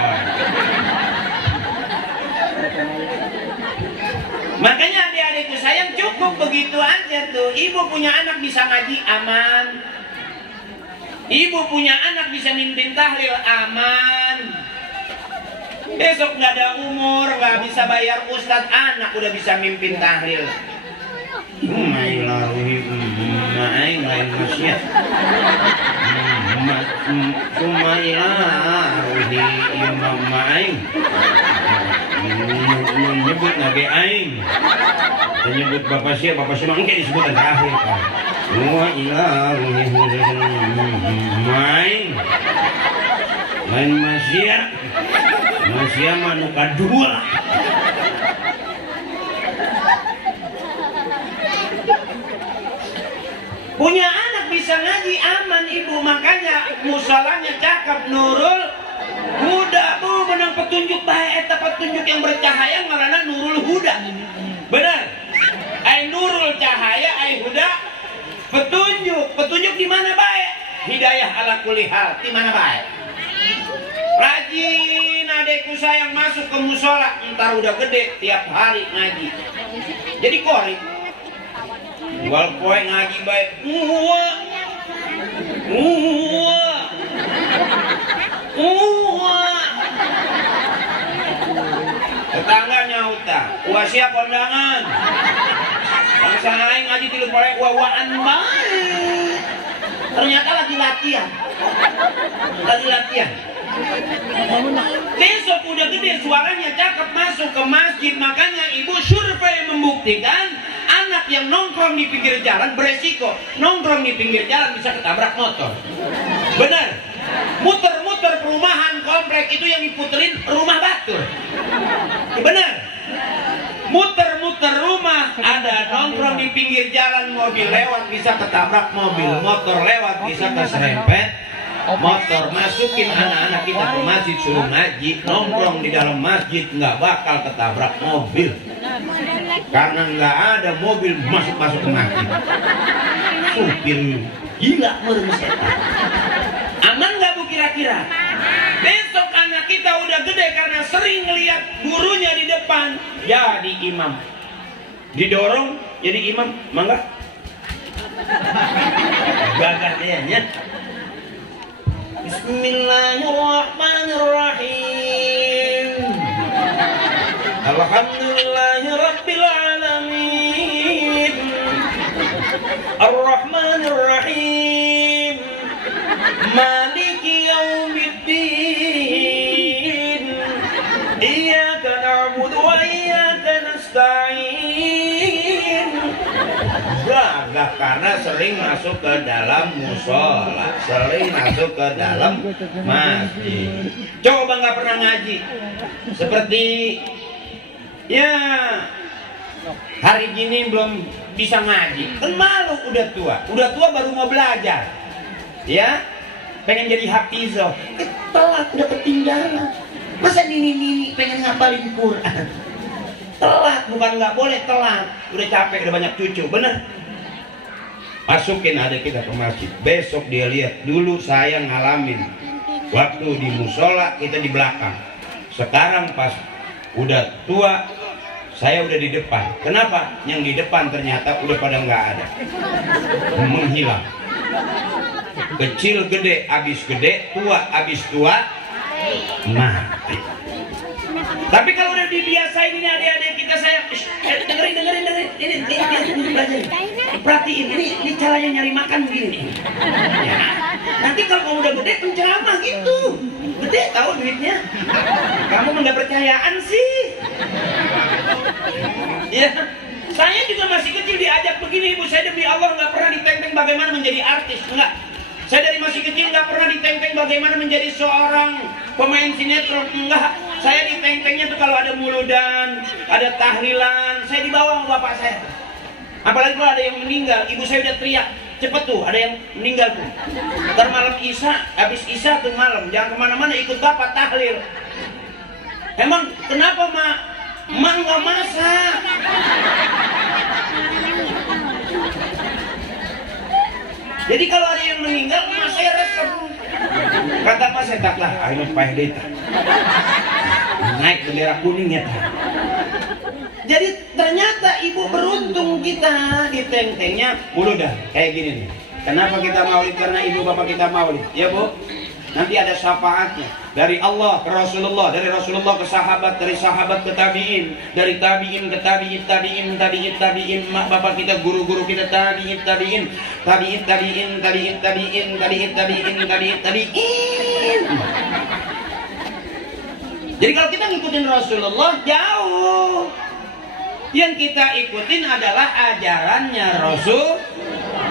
Makanya adik-adikku sayang, cukup begitu aja tuh. Ibu punya anak bisa ngaji aman. Ibu punya anak bisa mimpin tahlil aman. Besok nggak ada umur, nggak bisa bayar ustadz, anak udah bisa mimpin tahlil. Menyebut nabi aing, menyebut bapak siapa mungkin disebut terakhir. Wa ilahi main masia manu kadua. Punya anak bisa ngaji aman ibu, makanya musolanya cakep, Nurul Huda. Bu menang petunjuk baik, eta petunjuk yang bercahaya ngaranna Nurul Huda. Benar. Ai Nurul cahaya, ai Huda petunjuk. Petunjuk di mana baik? hidayah ala kulli hal. Di mana baik? Rajin adekku sayang masuk ke musola, entar udah gede tiap hari ngaji. Jadi kori. Jual kue ngaji baik. Tetangganya utang. Wah siap kondangan. Bangsa lain ngaji tilu pare wawaan baik. Ternyata lagi latihan. Besok udah gede suaranya cakep masuk ke masjid. Makanya ibu survei membuktikan anak yang nongkrong di pinggir jalan beresiko. Nongkrong di pinggir jalan bisa ketabrak motor. Benar. Muter-muter perumahan komplek itu yang diputerin rumah batur. Benar. Muter-muter rumah ada nongkrong di pinggir jalan, mobil lewat bisa ketabrak mobil, motor lewat bisa keserempet motor. Masukin anak-anak kita ke masjid suruh ngaji, nongkrong di dalam masjid nggak bakal ketabrak mobil karena nggak ada mobil masuk ke masjid. Supir gila meremes. Aman nggak bu kira-kira? Besok anak kita udah gede karena sering ngeliat gurunya di depan jadi imam, didorong jadi imam, mangga gagah dia. Bismillahirrahmanirrahim. Alhamdulillahirabbil alamin. Ar-Rahmanir-Rahim. Maliki yaumiddin. Iyyaka na'budu wa iyyaka nasta'in. Gagah karena sering masuk ke dalam musola, sering masuk ke dalam masjid. Coba nggak pernah ngaji, seperti ya hari gini belum bisa ngaji, kan malu udah tua baru mau belajar, ya pengen jadi hafizoh, telat udah ketinggalan. Masa nini pengen ngapalin Quran? Telat, bukan nggak boleh telat. Udah capek, udah banyak cucu, bener. Masukin adik kita ke masjid. Besok dia lihat, dulu saya ngalamin waktu di musola kita di belakang. Sekarang pas udah tua, saya udah di depan. Kenapa? Yang di depan ternyata udah pada nggak ada, menghilang. Kecil gede, abis gede, tua abis tua, mati. Tapi kalau udah dibiasain ini adik-adik kita saya dengerin ini belajar, perhatiin ini caranya nyari makan begini. Ya. Nanti kalau kamu udah gede penceramah gitu, gede tahu duitnya. Kamu nggak percayaan sih? Ya, saya juga masih kecil diajak begini ibu, saya demi Allah nggak pernah ditenteng bagaimana menjadi artis, enggak. Saya dari masih kecil nggak pernah ditenteng bagaimana menjadi seorang pemain sinetron, enggak. Saya ditentengnya tuh kalau ada muludan, ada tahlilan, saya dibawa sama bapak saya. Apalagi kalau ada yang meninggal, ibu saya udah teriak, cepet tuh ada yang meninggal tuh. Ntar malam Isya, habis Isya tuh malam, jangan kemana-mana ikut bapak tahlil. Emang kenapa mak? Mak nggak masak. Jadi kalau ada yang meninggal, mas saya resep. Kata mas saya tak lah, ayo payah deta. Naik bendera kuning ya. Jadi ternyata ibu beruntung kita ditentengnya mulu dah kayak gini nih. Kenapa kita maulid? Karena ibu bapak kita maulid, ya bu. Nanti ada syafaatnya dari Allah ke Rasulullah, dari Rasulullah ke sahabat, dari sahabat ke tabiin, dari tabiin ke tabiin, mak bapak kita, guru-guru kita tabiin. Jadi kalau kita ngikutin Rasulullah jauh. Yang kita ikutin adalah ajarannya Rasul.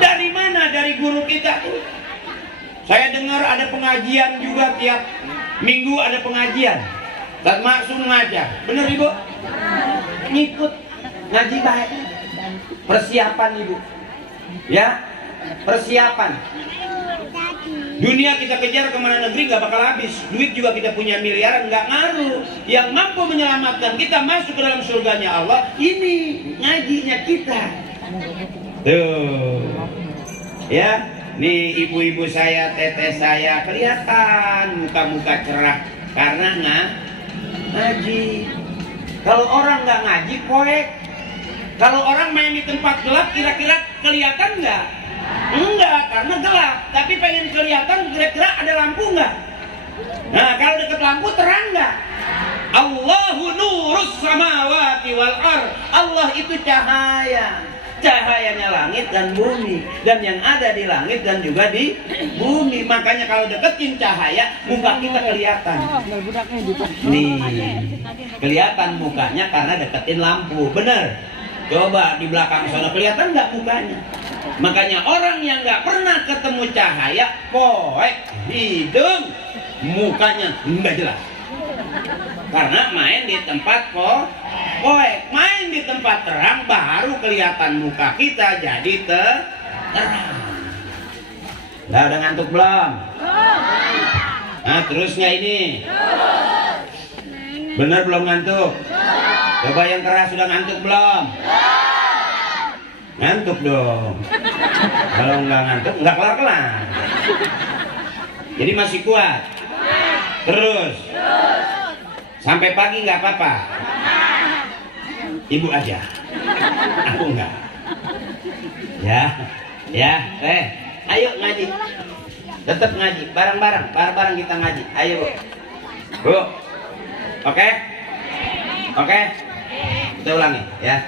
Dari mana? Dari guru kita. Saya dengar ada pengajian juga tiap minggu ada pengajian. Dan maksud ngajar. Bener ibu? Ngikut ngaji baik. Persiapan ibu. Ya, persiapan. Dunia kita kejar kemana negeri gak bakal habis. Duit juga kita punya miliaran gak ngaruh. Yang mampu menyelamatkan kita masuk ke dalam surganya Allah, ini ngajinya kita. Tuh. Ya, Nih ibu-ibu saya, teteh saya kelihatan muka-muka cerah karena ngaji. Kalau orang nggak ngaji poek. Kalau orang main di tempat gelap kira-kira kelihatan nggak? Enggak, karena gelap. Tapi pengen kelihatan kira-kira ada lampu nggak? Nah kalau deket lampu terang nggak? Allahu nurus samawati wal ard. Allah itu cahaya. Cahayanya langit dan bumi, dan yang ada di langit dan juga di bumi. Makanya kalau deketin cahaya, muka kita kelihatan. Nih, kelihatan mukanya karena deketin lampu. Bener? Coba di belakang sana kelihatan nggak mukanya? Makanya orang yang nggak pernah ketemu cahaya, poek, hidung, mukanya nggak jelas. Karena main di tempat poek, main di tempat terang baru kelihatan muka kita jadi terang. Udah ngantuk belum? Nah terusnya ini. Bener belum ngantuk? Coba yang keras sudah ngantuk belum? Ngantuk dong. Kalau nggak ngantuk nggak kelar-kelar. Jadi masih kuat. Terus. Sampai pagi nggak apa-apa. Ibu aja. Aku enggak. Ya, ayo ngaji. Tetap ngaji, bareng-bareng kita ngaji. Ayo, Bu. Oke? Kita ulangi ya.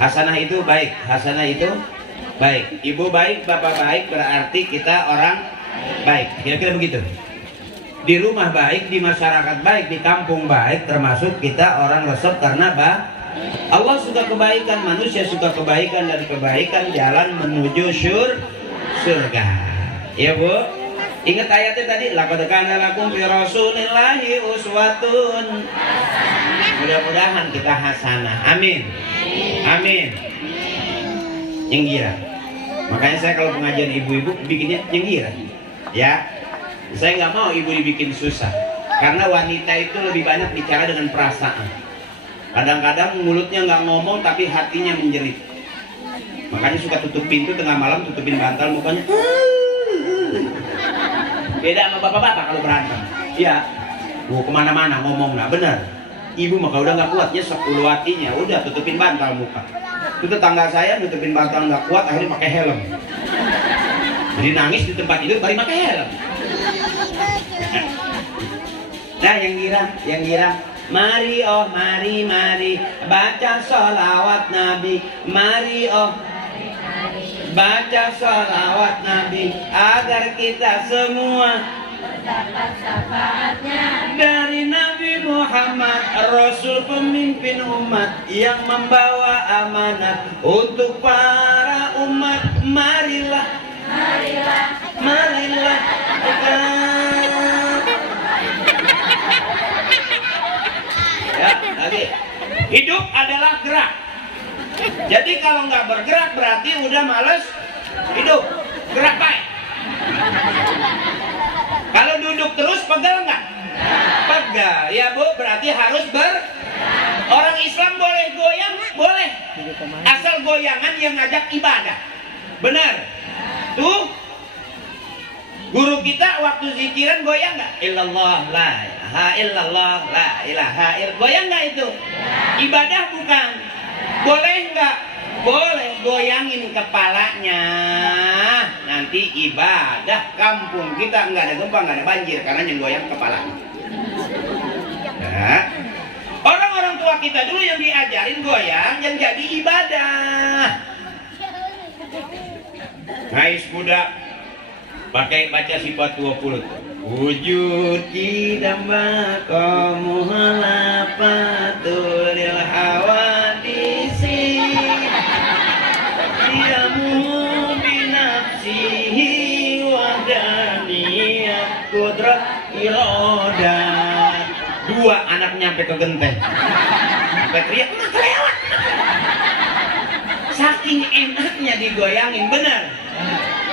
Hasanah itu baik, hasanah itu baik. Ibu baik, bapak baik, berarti kita orang baik. Kira-kira begitu. Di rumah baik, di masyarakat baik, di kampung baik, termasuk kita orang resep karena Allah suka kebaikan, manusia suka kebaikan, dan kebaikan jalan menuju surga. Ya Bu, ingat ayatnya tadi, laqad kana lakum fi rasulillahi uswatun. Mudah-mudahan kita hasanah. Amin. Yang gira. Makanya saya kalau pengajian ibu-ibu bikinnya yang gira. Ya. Saya nggak mau ibu dibikin susah, karena wanita itu lebih banyak bicara dengan perasaan. Kadang-kadang mulutnya nggak ngomong tapi hatinya menjerit. Makanya suka tutup pintu tengah malam, tutupin bantal mukanya. Beda sama bapak-bapak kalau berantem. Iya, kemana-mana ngomong nah bener. Ibu mah kalau udah nggak kuat nyesek ulu hatinya, udah tutupin bantal muka. Itu tetangga saya nutupin bantal nggak kuat, akhirnya pakai helm. Jadi nangis di tempat tidur baru pakai helm. Nah yang girang mari baca sholawat Nabi, mari baca sholawat Nabi agar kita semua mendapat syafaatnya dari Nabi Muhammad, Rasul pemimpin umat yang membawa amanat untuk para umat. Marilah ya, lagi. Hidup adalah gerak. Jadi kalau nggak bergerak berarti udah males hidup. Gerak baik. Kalau duduk terus pegal nggak? Pegal. Ya Bu, berarti harus Orang Islam boleh goyang, boleh. Asal goyangan yang ngajak ibadah. Benar. Tuh. Guru kita waktu zikiran goyang nggak? Illallah la ilaha illallah la ilaha illallah. Goyang nggak itu? Ibadah bukan? Boleh nggak? Boleh, goyangin kepalanya. Nanti ibadah. Kampung kita nggak ada gempa, nggak ada banjir karena yang goyang kepalanya. Nah, orang-orang tua kita dulu yang diajarin goyang yang jadi ibadah. Guys budak pakai baca sifat 20. Wujud idamba kamu halapatul hawadisi diamu binafsihi wadaniyat kudrat irodat. Dua anak nyampe ke genteng sampai teriak udah kelewat. Saking enaknya digoyangin, bener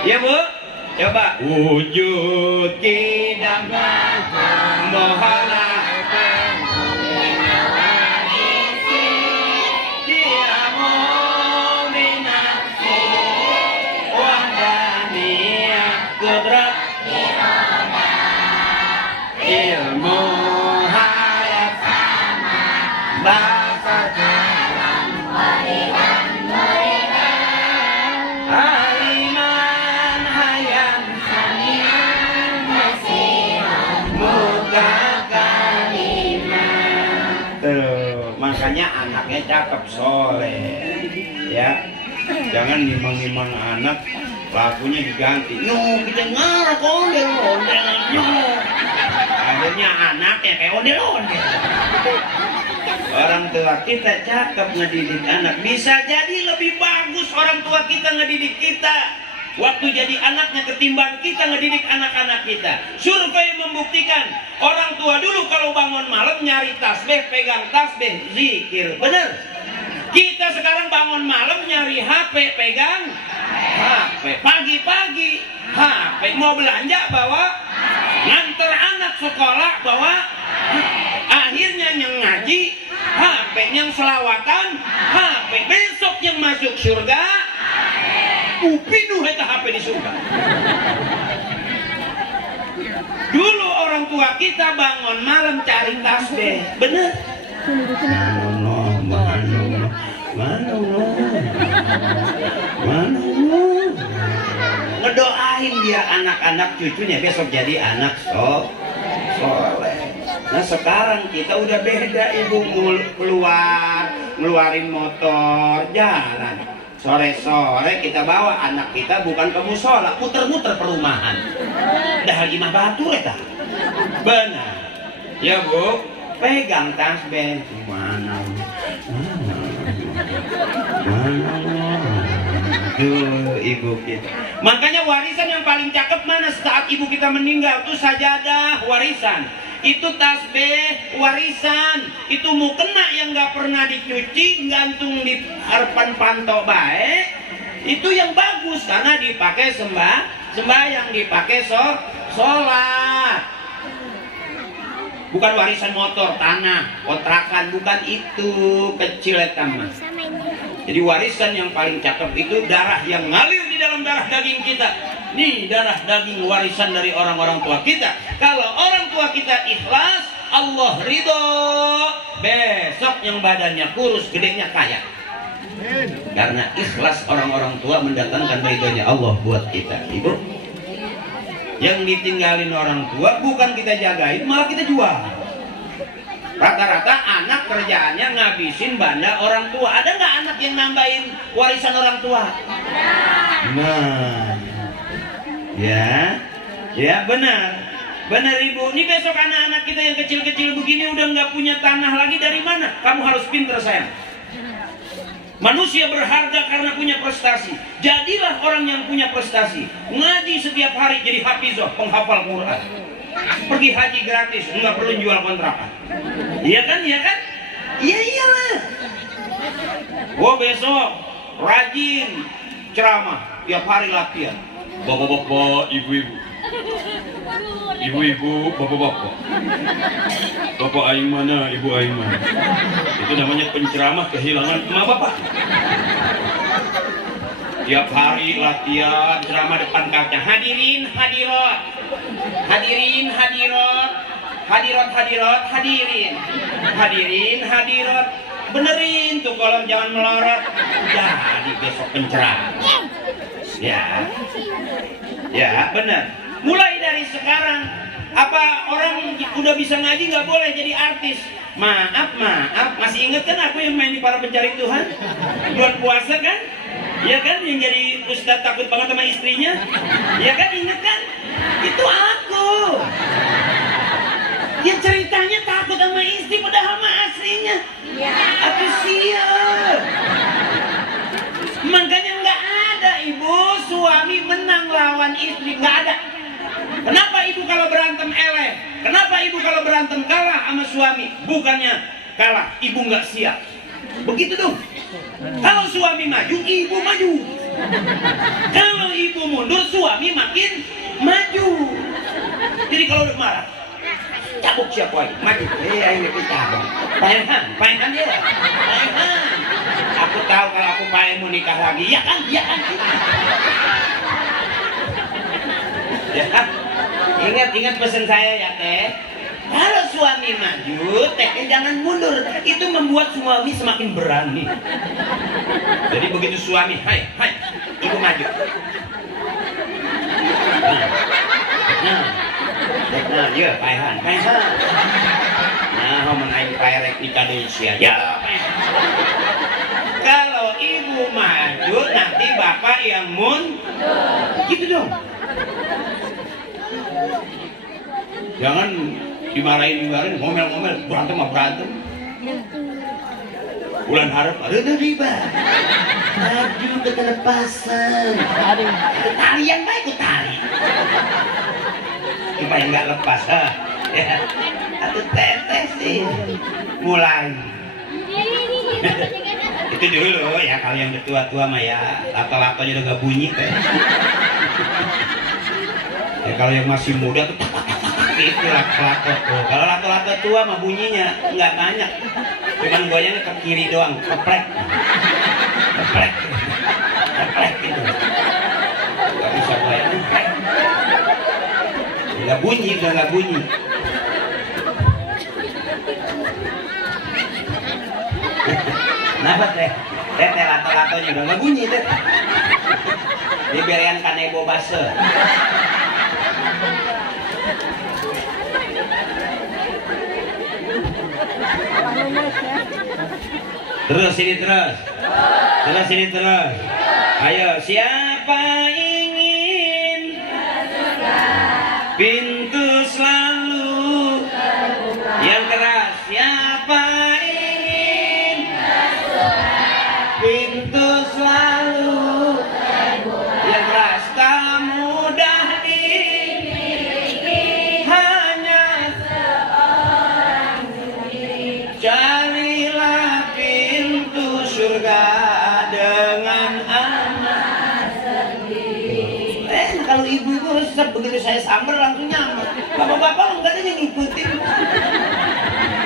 ya Bu? Coba wujud kidama mohala dia mau binafsi wadah cakep soleh, ya. Jangan nimang-nimang anak, lakunya diganti. No, kita ngarah ondel-ondel, no. Akhirnya anaknya kayak ondel-ondel. Orang tua kita cakep ngedidik anak, bisa jadi lebih bagus orang tua kita ngedidik kita waktu jadi anaknya ketimbang kita ngedidik anak-anak kita. Survei membuktikan orang tua dulu kalau bangun malam nyari tasbih, pegang tasbih, zikir. Bener? Kita sekarang bangun malam nyari HP, pegang HP. Pagi-pagi HP, mau belanja bawa, nganter anak sekolah bawa, akhirnya yang ngaji HP, yang selawatan HP, besok yang masuk surga pinuh eta HP di surga. Dulu orang tua kita bangun malam cari tasbih, bener? Mana ngedoain dia anak-anak cucunya besok jadi anak soleh. Nah sekarang kita udah beda, ibu ngeluarin motor jalan. Sore-sore kita bawa anak kita bukan ke musola, muter-muter perumahan. Dah gimana batu eta? Benar. Ya bu, pegang tasbih. Mana? Tuh ibu kita. Makanya warisan yang paling cakep mana saat ibu kita meninggal tuh sajadah warisan. Itu tasbih warisan, itu mukena yang nggak pernah dicuci, gantung di harapan panto baik, itu yang bagus karena dipakai sembahyang, dipakai sholat. Bukan warisan motor, tanah, kontrakan, bukan itu, kecil taman. Jadi warisan yang paling cakep itu darah yang ngalir di dalam darah daging kita. Nih darah daging warisan dari orang-orang tua kita. Kalau orang tua kita ikhlas, Allah ridho. Besok yang badannya kurus, gedenya kaya. Karena ikhlas orang-orang tua mendatangkan ridhonya Allah buat kita. Ibu, yang ditinggalin orang tua bukan kita jagain, malah kita jual. Rata-rata anak kerjaannya ngabisin banda orang tua. Ada nggak anak yang nambahin warisan orang tua? Nah, ya benar ibu. Ini besok anak-anak kita yang kecil-kecil begini udah nggak punya tanah lagi, dari mana? Kamu harus pintar sayang. Manusia berharga karena punya prestasi. Jadilah orang yang punya prestasi. Ngaji setiap hari jadi hafizah, penghafal Quran. Pergi haji gratis, nggak perlu jual kontrakan. Iya kan? Iya iyalah. Besok rajin ceramah, tiap hari latihan. Bapak-bapak, ibu-ibu, bapak-bapak. Bapak aing mana, ibu aing mana? Itu namanya penceramah kehilangan emak bapak. Tiap hari latihan ceramah depan kaca. Hadirin, hadirat. Hadirin, hadirat. Hadirat, hadirin. Hadirin, hadirat. Benerin tuh kalau jangan melorot. Jadi besok penceramah. Ya bener. Mulai dari sekarang, apa orang udah bisa ngaji nggak boleh jadi artis? Maaf, masih inget kan aku yang main di Para Pencari Tuhan? Bulan puasa kan? Ya kan, yang jadi ustadz takut banget sama istrinya? Ya kan, inget kan? Itu aku. Ya ceritanya takut sama istri padahal mah aslinya aku siap. Makanya nggak ada ibu suami menang lawan istri, nggak ada. Kenapa ibu kalau berantem eleh? Kenapa ibu kalau berantem kalah sama suami? Bukannya kalah, ibu nggak siap. Begitu dong. Kalau suami maju, ibu maju. Kalau ibu mundur, suami makin maju. Jadi kalau udah marah, cabuk siapa lagi? Maju. Ini kita. Paenhan dia. Paenhan. Aku tahu kalau aku paen mau nikah lagi. Ya kan? Ya. Ingat pesan saya ya teh. Kalau suami maju, teh jangan mundur. Itu membuat suami semakin berani. Jadi begitu suami, hai, ibu maju. Nah, dia paehan. Nah, menaik plerek nikah deui sia. Ya. Kalau ibu maju nanti bapak yang gitu dong. Jangan dimarahin, ngomel-ngomel, berantem. Bulan harap ada riba. Maju ke telepasan. Tarian baik ikut tari. Supaya nggak lepas, ya. Atau tetes sih. Mulai. Itu dulu ya, kalau yang tua-tua mah ya lato-latonya udah gak bunyi teh. Ya kalau yang masih muda tuh itu lato-lato tuh. Kalau lato-lato tua mah bunyinya nggak banyak, cuman goyangnya ke kiri doang, keplek gitu. Gak bisa goyang, nggak bunyi, udah nggak bunyi. Kenapa teh? Teh lato-latonya udah nggak bunyi teh. Diberian kanebo base. Terus. Ayo, siapa ingin pintu selalu yang keras? Siapa ingin pintu selalu yang keras? Tak mudah dimiliki, hanya seorang diri. Carilah pintu surga dengan amat sendiri. Kalau ibu-ibu resep begitu saya sambar langsung nyamber. Bapak-bapak enggak ada yang ngikutin.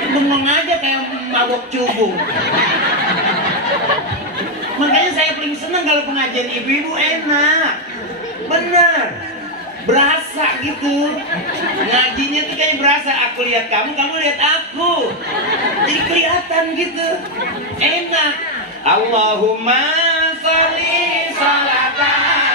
Bengong aja kayak mabok cubung. Makanya saya paling senang kalau pengajian ibu-ibu enak. Bener. Berasa gitu. Ngajinya tuh kayak berasa. Aku lihat kamu, kamu lihat aku. Jadi kelihatan gitu. Enak. Allahumma sholli sholatan.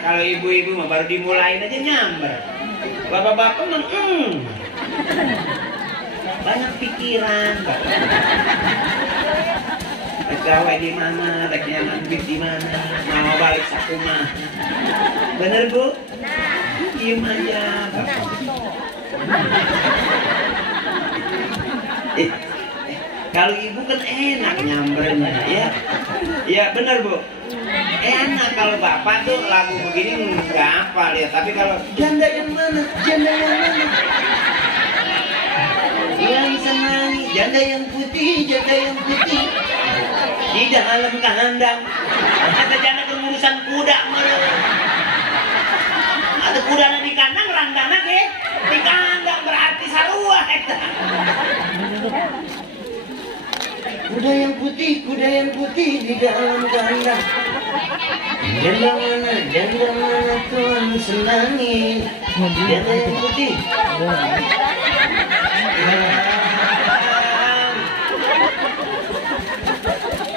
Kalau ibu-ibu mah baru dimulain aja nyamber. Bapak-bapak mah banyak pikiran. Gawe di mana, rekening ngambil di mana, mau balik saku mah. Bener Bu? Diem aja. Kalau ibu kan enak nyambernya ya. Ya bener Bu. Enak kalau bapak tuh lagu begini nggak hafal ya, tapi kalau janda yang mana, yang senangi, janda yang putih di dalam kandang. Kata janda pengurusan kuda malah. Ada kuda di kandang, randana ke di kandang berarti sarua. Kuda yang putih di dalam kandang. Janda mana Tuhan senangi. Janda yang putih.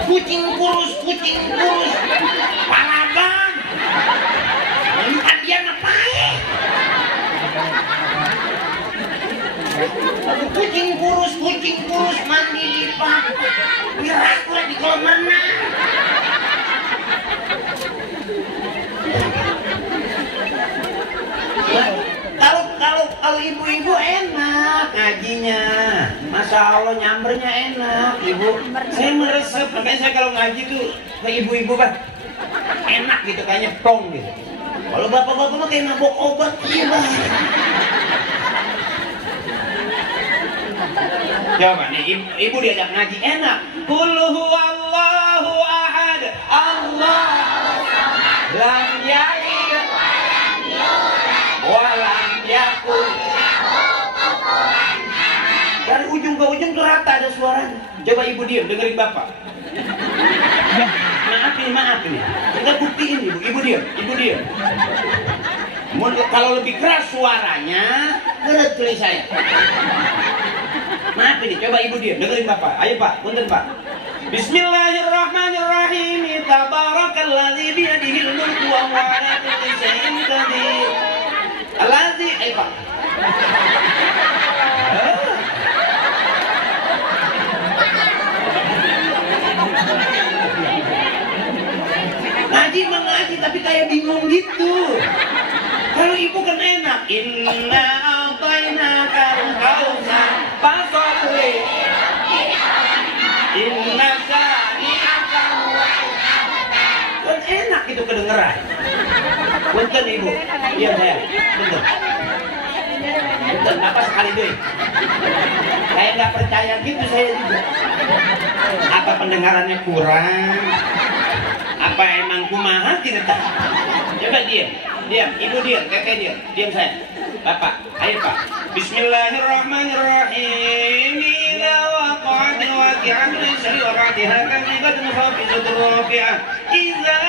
Kucing kurus, palaban. Minta dia ngapain? Kucing kurus mandi di papa. Biar aku di kolam renang. Kalau ibu-ibu enak ngajinya, masya Allah nyambernya enak ibu. Saya meresep, makanya saya kalau ngaji tuh ke ibu-ibu kan enak gitu, kayaknya plong gitu. Kalau bapak-bapak mah kayak nabok obat iya. Coba nih ibu diajak ngaji enak. Qul huwallahu ahad, Allah lam yalid wa lam yakul. Dari ujung ke ujung tuh rata ada suaranya. Coba ibu diam dengerin bapak. Maaf ini. Kita buktiin ibu diam. Kalau lebih keras suaranya, berat tulis saya. Maaf ini, coba ibu diam, dengerin bapak. Ayo pak, punten pak. Bismillahirrahmanirrahim. Tabarakalladzi biyadihil mulku wa huwa ala kulli syai'in qadir. Alladzi, ayo pak. Ngaji tapi kayak bingung gitu. Kalau ibu kan enak. Inna a'tainaka al-kautsar fasholli. Inna syani'aka huwal abtar. Kan enak itu kedengeran. Punten ibu. Iya saya. Punten apa sekali deh. Saya nggak percaya gitu saya juga. Apa pendengarannya kurang? Apa emang kumaha tidak tahu? Coba diam, ibu diam, kakek diam saya. Bapak, ayo pak. Bismillahirrahmanirrahim. Ila waqa'atil waqi'atu lisyari wa ra'diha kadhibatun khafidatun rafi'ah. Iza.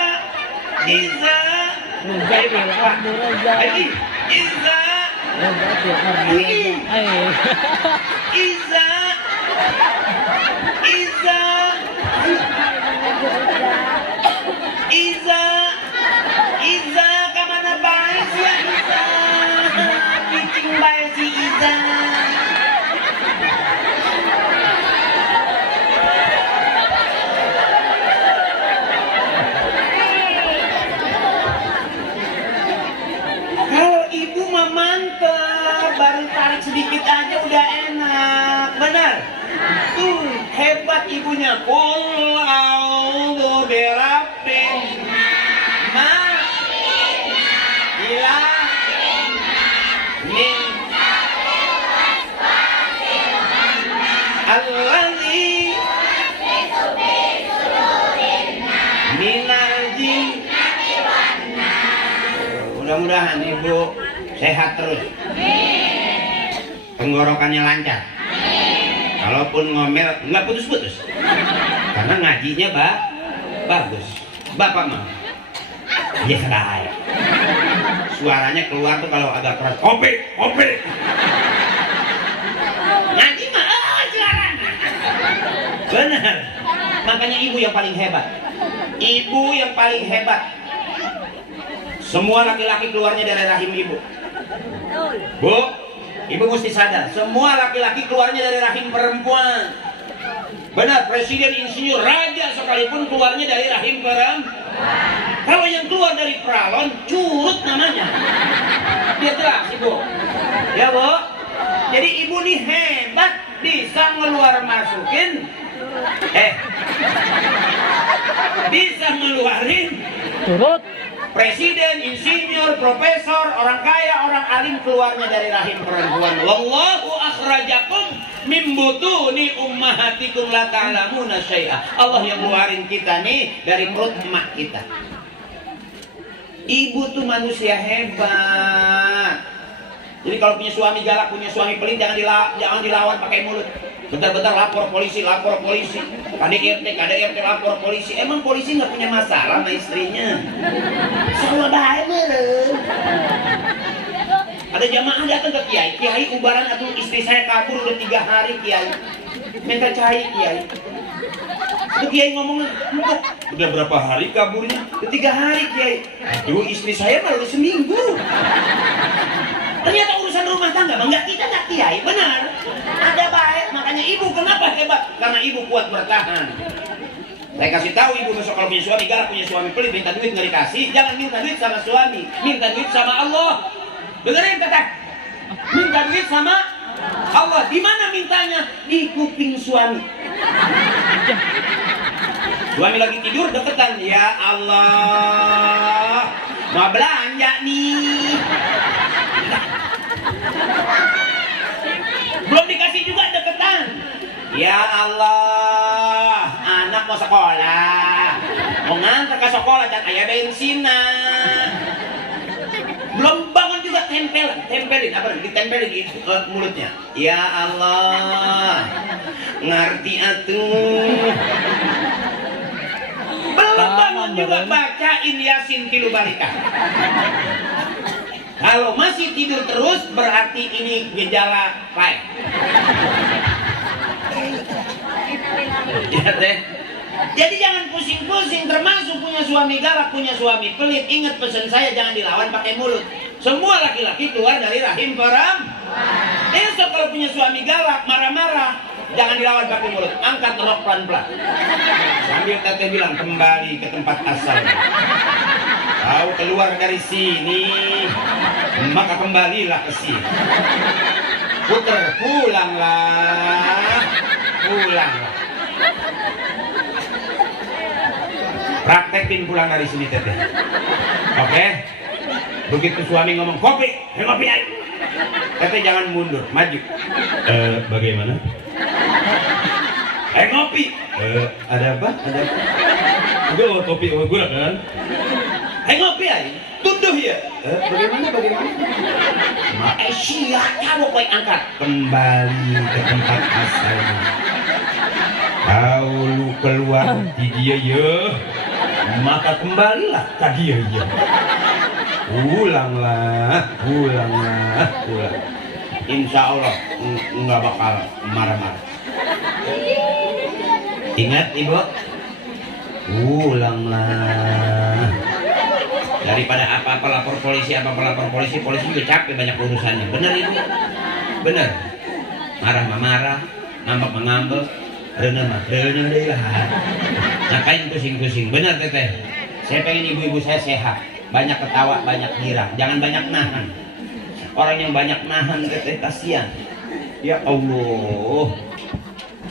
Iza kemana baik ya Iza? Bicing baik si Iza. Kalau ibu mah mantep, baru tarik sedikit aja udah enak, benar? Tuh hebat ibunya. Qul a'udzu birabbin nas, ilahin min alladzi minal jinnati wan nas. Mudah-mudahan ibu sehat terus, tenggorokannya lancar. Kalaupun ngomel nggak putus-putus, karena ngajinya bagus. Bapak mah biasa aja. Suaranya keluar tuh kalau agak keras, ope. Ngaji mah siaran. Benar. Makanya ibu yang paling hebat. Semua laki-laki keluarnya dari rahim ibu. Bu, ibu mesti sadar, semua laki-laki keluarnya dari rahim perempuan. Benar, presiden, insinyur, raja sekalipun keluarnya dari rahim perempuan. Kalau yang keluar dari pralon, curut namanya. Dia jelas ibu. Ya bu. Jadi ibu nih hebat, bisa ngeluar masukin. Bisa ngeluarin. Curut. Presiden, insinyur, profesor, orang kaya, orang alim keluarnya dari rahim perempuan. Wallahu akhrajakum min butuni ummahatikum la ta'lamuna syai'a. Allah yang keluarin kita nih dari perut emak kita. Ibu tuh manusia hebat. Jadi kalau punya suami galak, punya suami pelit, jangan dilawan pakai mulut. Bentar-bentar lapor polisi. KDRT lapor polisi. Emang polisi nggak punya masalah sama istrinya? Semua baik belum. Ada jamaah datang ke kiai ubaran atau istri saya kabur udah 3 hari kiai. Minta cahaya kiai. Itu kiai ngomong, udah berapa hari kaburnya? Udah 3 hari kiai. Aduh istri saya baru seminggu. Ternyata urusan rumah tangga, enggak kita enggak kiai, benar. Ada baik, makanya ibu kenapa hebat? Karena ibu kuat bertahan. Saya kasih tahu ibu besok kalau punya suami galak, punya suami pelit, minta duit nggak dikasih, jangan minta duit sama suami, minta duit sama Allah. Dengerin kata. Minta duit sama Allah. Di mana mintanya? Di kuping suami. Suami lagi tidur deketan. Ya Allah, mau belanja nih. Belum dikasih juga deketan. Ya Allah, anak mau sekolah, mau ngantar ke sekolah dan ayah bensin. Belum bangun juga tempelin apa? Ditempelin di mulutnya. Ya Allah, ngerti atuh. Belum bangun juga bacain Yasin tilu balikan. Kalau masih tidur terus berarti ini gejala lain. Ya teh. Jadi jangan pusing-pusing, termasuk punya suami galak, punya suami pelit. Ingat pesan saya, jangan dilawan pakai mulut. Semua laki-laki keluar dari rahim perempuan. Besok kalau punya suami galak, marah-marah, jangan dilawan pakai mulut. Angkat rok pelan-pelan. Sambil teteh bilang kembali ke tempat asal. Kau keluar dari sini, maka kembalilah ke sini. Puter, pulanglah, pulanglah. Praktekin pulang dari sini teteh. Oke? Begitu suami ngomong kopi, ngopi aja. Teteh jangan mundur, maju. Bagaimana? Ngopi. Ada apa? Ada apa? Gue kopi gue kan. Ngopi aja. Tunduh ya. Bagaimana? Malaysia kamu kau angkat kembali ke tempat asalnya. Kau lu keluar di dia ya, maka kembalilah ke dia ya. Pulanglah. Insya Allah nggak bakal marah-marah. Ingat ibu, pulanglah. Daripada apa-apa lapor polisi, polisi juga capek banyak urusannya. Bener ibu? Bener. Marah, ngambek, reneh deh lah. Ngapain pusing-pusing? Bener teteh. Saya pengen ibu-ibu saya sehat. Banyak ketawa, banyak girang. Jangan banyak nahan. Orang yang banyak nahan teteh kasihan. Ya Allah.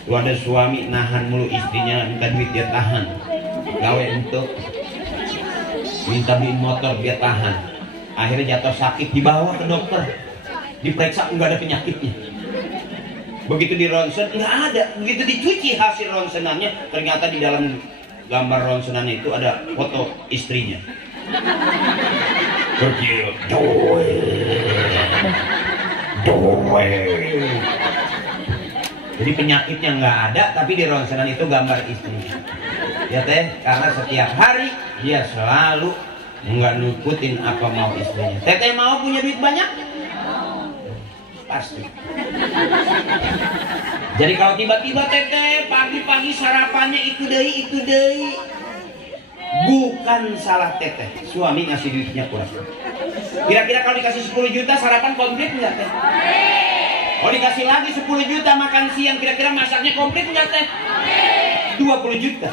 Tuh ada suami nahan mulu istrinya minta duit dia tahan. Gawe untuk minta beliin motor dia tahan. Akhirnya jatuh sakit, dibawa ke dokter, diperiksa nggak ada penyakitnya. Begitu di ronsen nggak ada. Begitu dicuci hasil ronsenannya, ternyata di dalam gambar ronsenannya itu ada foto istrinya. Kecil, doe. Jadi penyakitnya nggak ada, tapi di ronsenan itu gambar istrinya. Ya teh, karena setiap hari dia selalu nggak nurutin apa mau istrinya. Teteh mau punya duit banyak? Pasti. Jadi kalau tiba-tiba teteh pagi-pagi sarapannya itu deh, bukan salah teteh. Suami ngasih duitnya kurang. Kira-kira kalau dikasih 10 juta sarapan komplit nggak teh? Oh dikasih lagi 10 juta makan siang, kira-kira masaknya komplit nggak teh? 20 juta.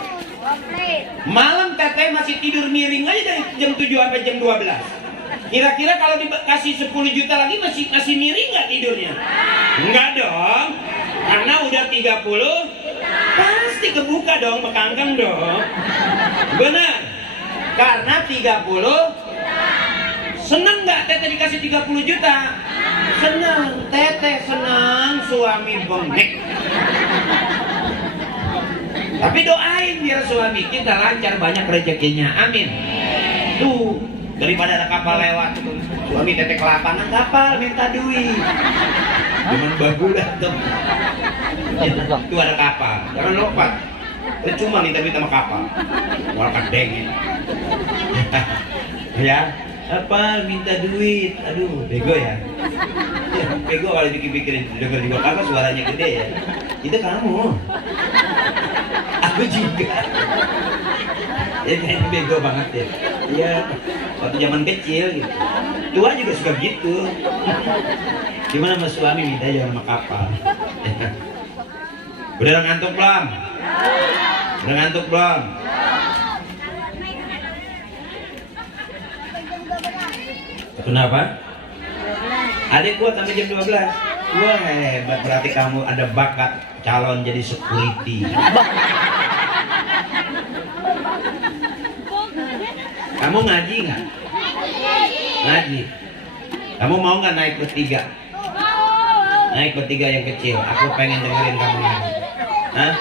Malam teteh masih tidur miring aja dari jam 7 sampai jam 12. Kira-kira kalau dikasih 10 juta lagi masih miring nggak tidurnya? Enggak dong. Karena udah 30 pasti kebuka dong, bekangkang dong. Benar. Karena 30 seneng nggak teteh dikasih 30 juta? Senang, teteh senang, suami bengek. Tapi doain biar suami kita lancar, banyak rezekinya, amin. Tuh, daripada ada kapal lewat tuh, suami teteh ke lapangan, kapal minta duit. Cuman bagulah tuh. Tuh ada kapal, jangan lompat. Cuma minta duit sama kapal. Walkat dengin. Ya. Apa minta duit, aduh bego ya, bego kalau pikir-pikirin denger juga kakak suaranya gede ya, itu kamu, aku juga, ya bego banget ya, iya waktu zaman kecil gitu, tua juga suka gitu, gimana sama suami minta jangan sama kapal, udah ngantuk belum? Udah ngantuk belum? Kenapa? Adik gua sampai jam 12. Wah hebat, berarti kamu ada bakat calon jadi security. Kamu ngaji nggak? Ngaji. Kamu mau nggak naik bertiga? Naik bertiga yang kecil. Aku pengen dengerin kamu ngaji. Hah?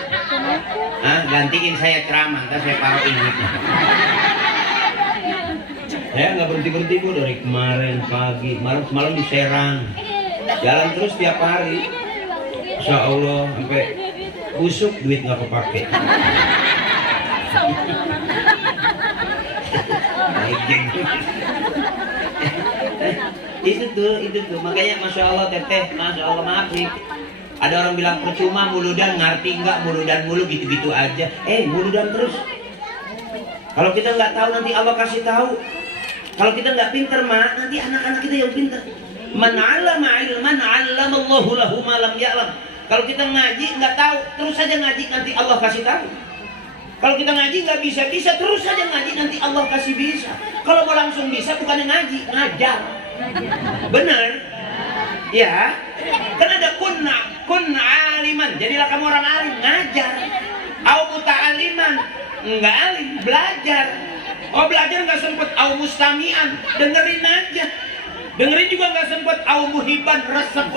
Hah? Gantiin saya ceramah, ntar saya taruh ingetnya. Saya nggak berhenti bu dari kemarin pagi, malam di Serang. Jalan terus tiap hari. Insya Allah sampai busuk duit nggak kepake. itu tuh makanya masya Allah teteh, masya Allah, maaf nih, ada orang bilang percuma muludan, ngerti nggak muludan mulu gitu aja, muludan terus. Kalau kita nggak tahu nanti Allah kasih tahu. Kalau kita nggak pinter mah nanti anak-anak kita yang pinter. Man 'allama 'ilman 'allamallahu lahu ma lam ya'lam. Kalau kita ngaji nggak tahu, terus saja ngaji, nanti Allah kasih tahu. Kalau kita ngaji nggak bisa, terus saja ngaji, nanti Allah kasih bisa. Kalau mau langsung bisa, bukan ngaji, ngajar. Benar? Ya. Kan ada kun aliman. Jadilah kamu orang alim, ngajar. Au muta'aliman, nggak alim, belajar. Oh belajar nggak sempet, au mustamian, dengerin aja. Dengerin juga nggak sempet, au muhiban, resep.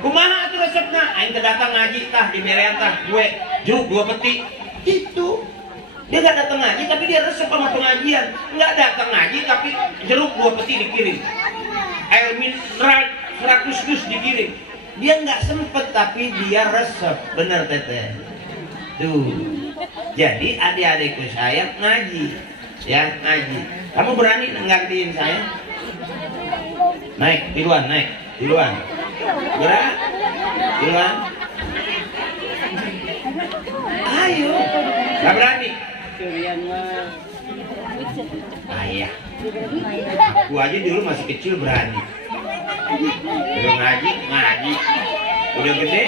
Kumaha atuh resepna? Aing kedatang ngaji tah di merean tah, gue jeruk 2 peti. Itu dia nggak datang ngaji tapi dia resep sama pengajian. Nggak datang ngaji tapi jeruk 2 peti dikirim, air mineral 100 dus dikirim. Dia nggak sempet tapi dia resep. Bener teteh tuh. Jadi adik-adikku saya ngaji, ya ngaji. Kamu berani nggantiin saya? Naik duluan, gerak duluan. Ayo, nggak berani. Ayah, aku aja dulu masih kecil berani. Udah ngaji, udah gede,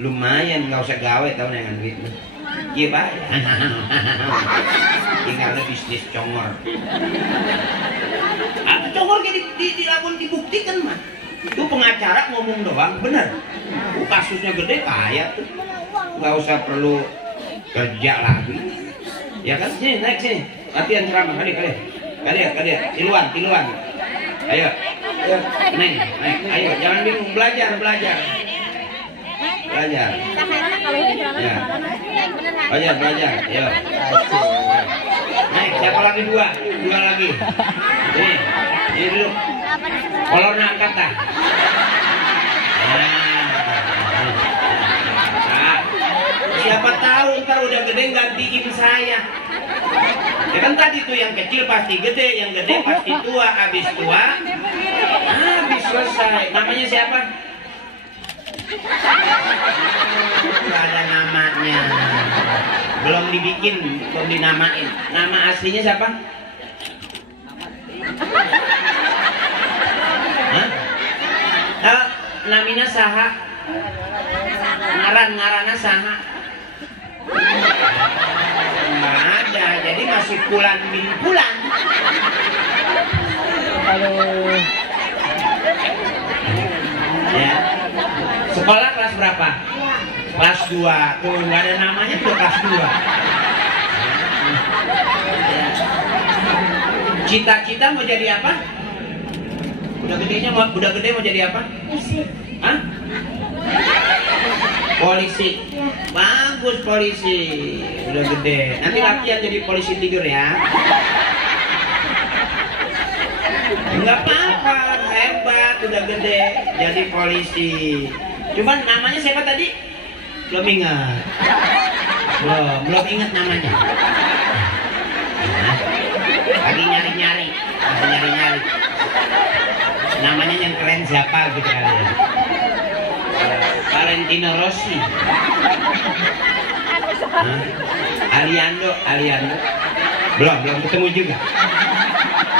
lumayan nggak usah gawe tahu dengan duit. Iya pak, tinggalnya bisnis congor. Congor dilakukan dibuktikan mah. Itu pengacara ngomong doang, bener. Kasusnya gede kaya tuh, nggak usah perlu kerja lagi. Ya kan, sini naik sini, latihan ceramah kali, tiluan. Ayo, naik, ayo, jangan bingung, belajar. Ya. Belajar, ayo. Naik, siapa lagi dua lagi. Ini dulu. Kolor angkat dah. Siapa tahu ntar udah gede gantiin saya. Ya kan tadi tuh yang kecil pasti gede, yang gede pasti tua, habis tua, habis selesai. Namanya siapa? Gak ada namanya, belum dibikin, belum dinamain. Nama aslinya siapa? Namina saha, ngaranna saha. Nggak ada, jadi masih pulan. Ya. Sekolah kelas berapa? Kelas 2. Tuh nggak ada namanya tuh kelas 2. Ya. Cita-cita mau jadi apa? Udah gede mau jadi apa? Polisi. Hah? Polisi. Ya. Bagus polisi. Udah gede. Nanti latihan jadi polisi tidur ya. Enggak apa-apa, hebat, udah gede jadi polisi. Cuman namanya siapa tadi? Belum ingat. Belum ingat namanya. Nah, lagi nyari-nyari. Namanya yang keren siapa gitu kali ya. Valentino Rossi. Aliando. Belum ketemu juga.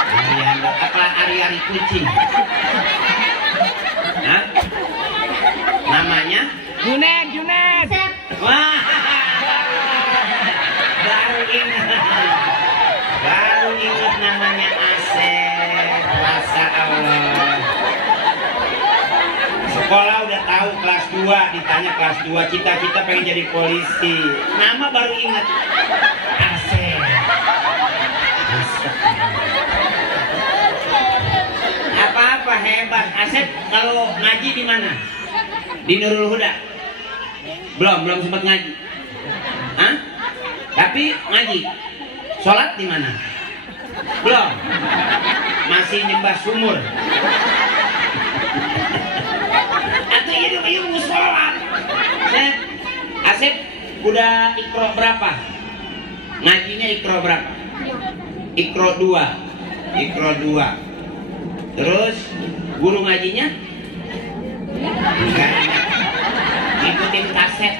Aliando apa Ari kucing? Hah? Namanya? Junet. Wah. Baru ingat namanya Asep. Sekolah udah tahu kelas 2, ditanya kelas 2, cita-cita pengen jadi polisi. Nama baru ingat. Asep. Apa-apa hebat. Asep kalau ngaji di mana? Di Nurul Huda. Belum sempat ngaji. Hah? Tapi ngaji. Sholat di mana? Belum. Masih nyembah sumur. Atau iya mau sholat. Asep udah ikro berapa? Ngajinya ikro berapa? Ikro 2. Terus guru ngajinya? Enggak. Ngikutin kaset.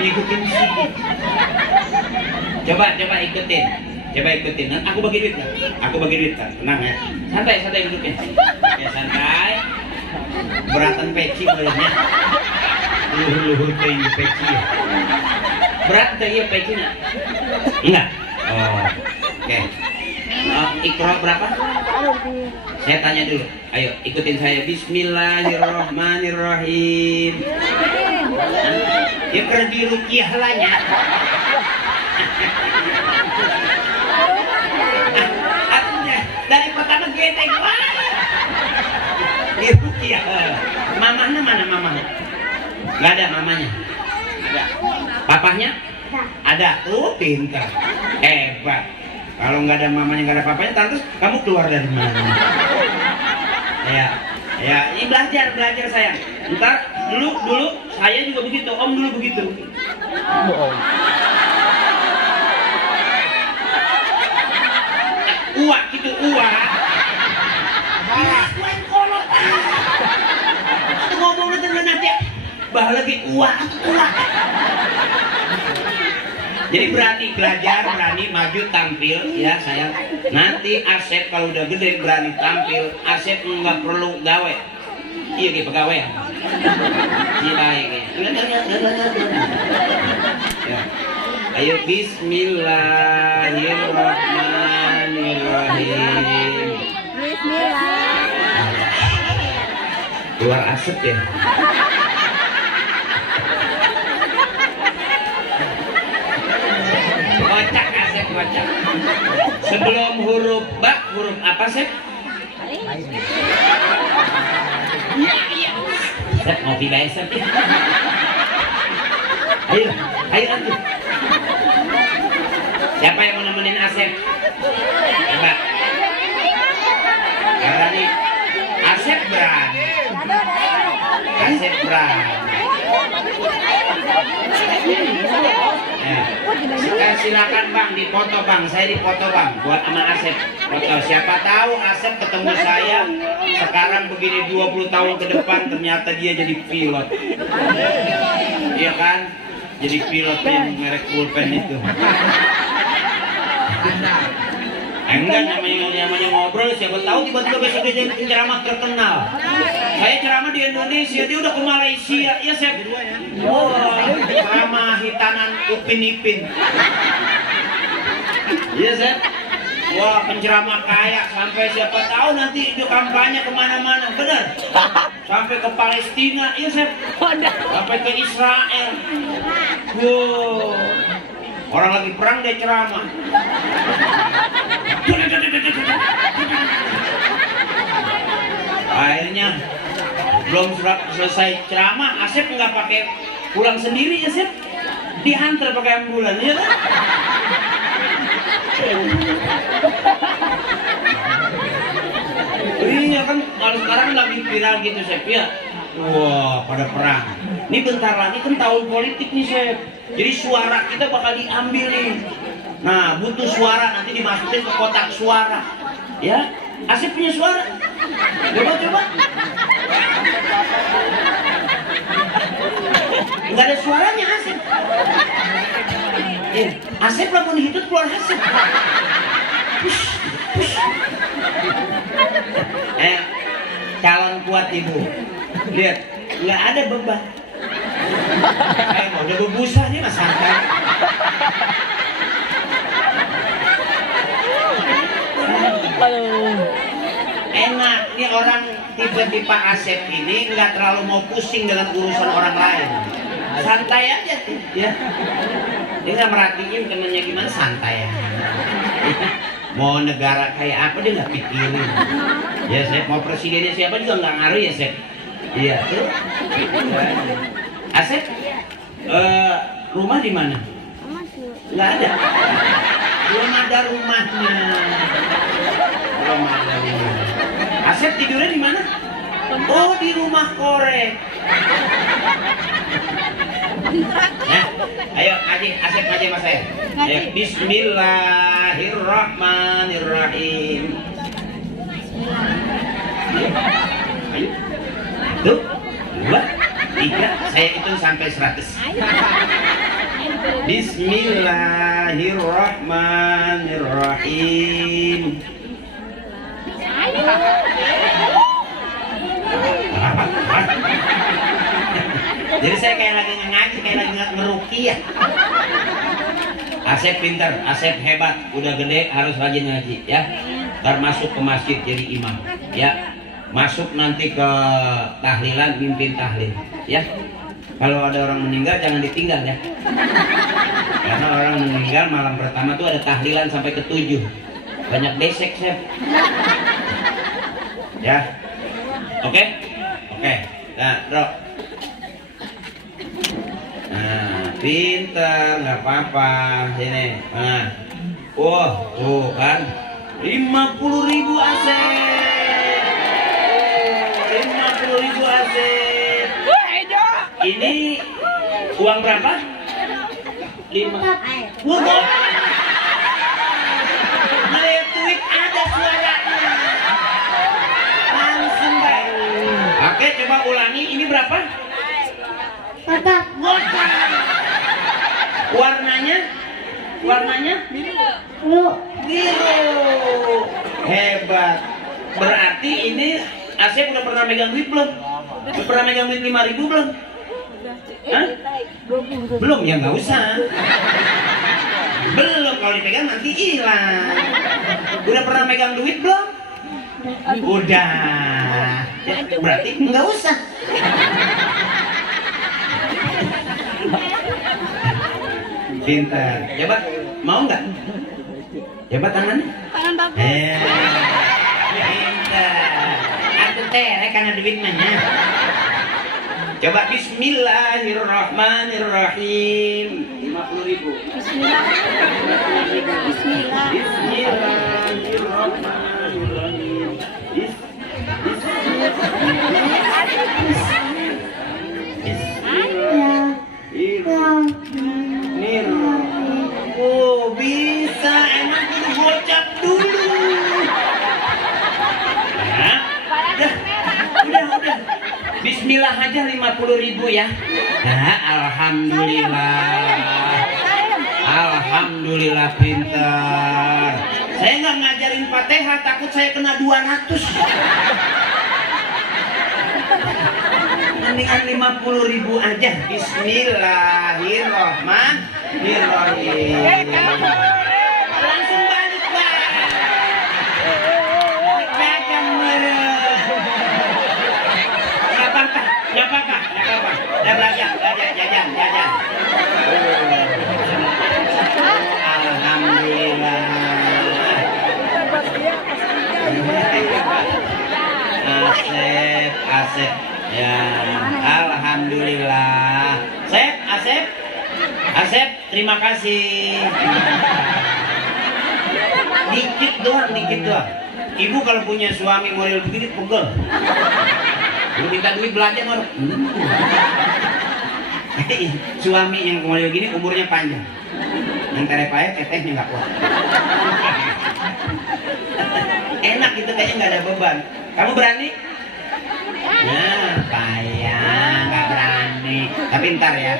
Ngikutin CD. Coba ikutin. Aku bagi duit kan? Tenang ya. Santai duduknya. Ya santai. Beratan peci belumnya. Luhur kayu peci. Berat ya pecinya? Enggak. Oh. Oke. Ikro berapa? Saya tanya dulu. Ayo ikutin saya. Bismillahirrahmanirrahim. Ya pergi rukiah lahnya. Dari pertama gede gua. Di rukiah. Mamahnya mana mamahnya? Gak ada mamanya. Ada. Papahnya? Ada. Tuh pintar. Hebat. Kalau nggak ada mamanya, nggak ada papanya, terus kamu keluar dari mana? Ya, ini belajar sayang. Ntar dulu saya juga begitu, Om dulu begitu. Uak gitu, uak. Kolot. Ngomong nanti, bah lagi uak. Jadi berani belajar, berani maju tampil ya sayang. Nanti Asep kalau udah gede berani tampil, Asep nggak perlu gawe. Iya gitu pegawai. Iya baik. Ya. Ayo Bismillahirrahmanirrahim. Keluar Asep ya. Kocak. Sebelum huruf ba, huruf apa Sep? Iya. Sep ngopi bae Sep. Ayo atuh. Siapa yang mau nemenin Asep? Coba. Berani. Asep berani. Ya. Silakan Bang, dipoto Bang, saya dipoto Bang, buat sama Asep. Foto. Siapa tahu Asep ketemu saya sekarang begini 20 tahun ke depan ternyata dia jadi pilot. Iya kan? Jadi pilot yang merek pulpen itu. Enggak, namanya ngobrol, siapa tahu tiba-tiba besok dia jadi ceramah terkenal. Saya ceramah di Indonesia, dia udah ke Malaysia, ya Sep. Oh, ceramah hitanan Upin Ipin. Iya Sep. Wah, penceramah kaya, sampai siapa tahu nanti itu kampanye kemana-mana, bener. Sampai ke Palestina, iya Sep. Sampai ke Israel. Wow. Orang lagi perang dia ceramah. Akhirnya belum selesai ceramah, Asep nggak pakai pulang sendiri ya Sep, diantar pakai ambulan ya kan? Iya kan, kalau sekarang lagi viral gitu Sep ya. Wah, pada perang. Ini bentar lagi kan tahun politik nih Sep. Jadi suara kita bakal diambil nih. Nah, butuh suara nanti dimasukin ke kotak suara. Ya, Asep punya suara. Coba. Enggak ada suaranya Asep. Asep lamun hidup keluar Asep. Calon kuat ibu. Lihat, nggak ada beban. Udah berbusa nih mas santai. Enak, ya orang tipe-tipe Asep ini nggak terlalu mau pusing dengan urusan orang lain, santai aja tuh ya. Dia nggak merhatiin temennya gimana, santai aja. Mau negara kayak apa dia nggak pikirin. Ya Sep, mau presidennya siapa juga nggak ngaruh ya Sep. Iya tuh. Asep, rumah di mana? Nggak ada. Belum ada rumahnya. Belum ada rumah. Asep tidurnya di mana? Oh, di rumah korek. Nah, ayo ngaji, Asep ngaji sama saya. Ayo, Bismillahirrahmanirrahim. Ayo. Tuh, 2, 3, saya hitung sampai 100. Bismillahirrahmanirrahim. Jadi saya kayak lagi ngaji, kayak lagi ngeruqyah. Asep pinter, Asep hebat, udah gede harus rajin ngaji ya. Ntar masuk ke masjid jadi imam ya. Masuk nanti ke tahlilan, mimpin tahlil ya. Kalau ada orang meninggal jangan ditinggal ya. Karena orang meninggal malam pertama tuh ada tahlilan sampai ke 7. Banyak desek Sep. Ya. Oke? Oke. Nah, Bro. Nah, pintar, nggak apa-apa. Sini. Nah. Wah, tuh kan. 50.000 Asep. 50.000 Asep. Ini uang berapa? 5. Wah, melihat duit ada suaranya. Langsung baik. Oke, coba ulangi. Ini berapa? Kotak. Warnanya? Warnanya? Biru. Biru. Hebat. Berarti ini Asep udah pernah megang duit belum? Udah pernah megang duit 5.000 belum? Hah? Belum, ya nggak usah. Belum, kalau dipegang nanti hilang. Udah pernah megang duit belum? Udah. Ya, berarti nggak usah. Pintar. Coba, mau nggak? Coba tangannya. Tangan bagus. Pintar. Aku terek karena duit mana? Coba Bismillahirrahmanirrahim. 50.000. Bismillahirrahmanirrahim. Bismillahirrahmanirrahim. Bismillahirrahmanirrahim. Oh, bisa. Enak itu gocap dulu. Nah, udah. Bismillah aja 50.000 ya. Nah, alhamdulillah pintar. Saya nggak ngajarin Fatihah, takut saya kena 200. Mendingan 50.000 aja. Bismillahirrahmanirrahim. Langsung balik Pak. Dagang merah. Nggak apa-apa. Udah jajan. Alhamdulillah. Asep. Ya, alhamdulillah. Asep, terima kasih. Dikit doang. Ibu kalau punya suami model begini pegel. Lu minta duit belanja baru. Suami yang model gini umurnya panjang. Yang terepaya tetehnya nggak kuat. Enak gitu kayaknya nggak ada beban. Kamu berani? Nah, payah nggak berani. Tapi ntar ya.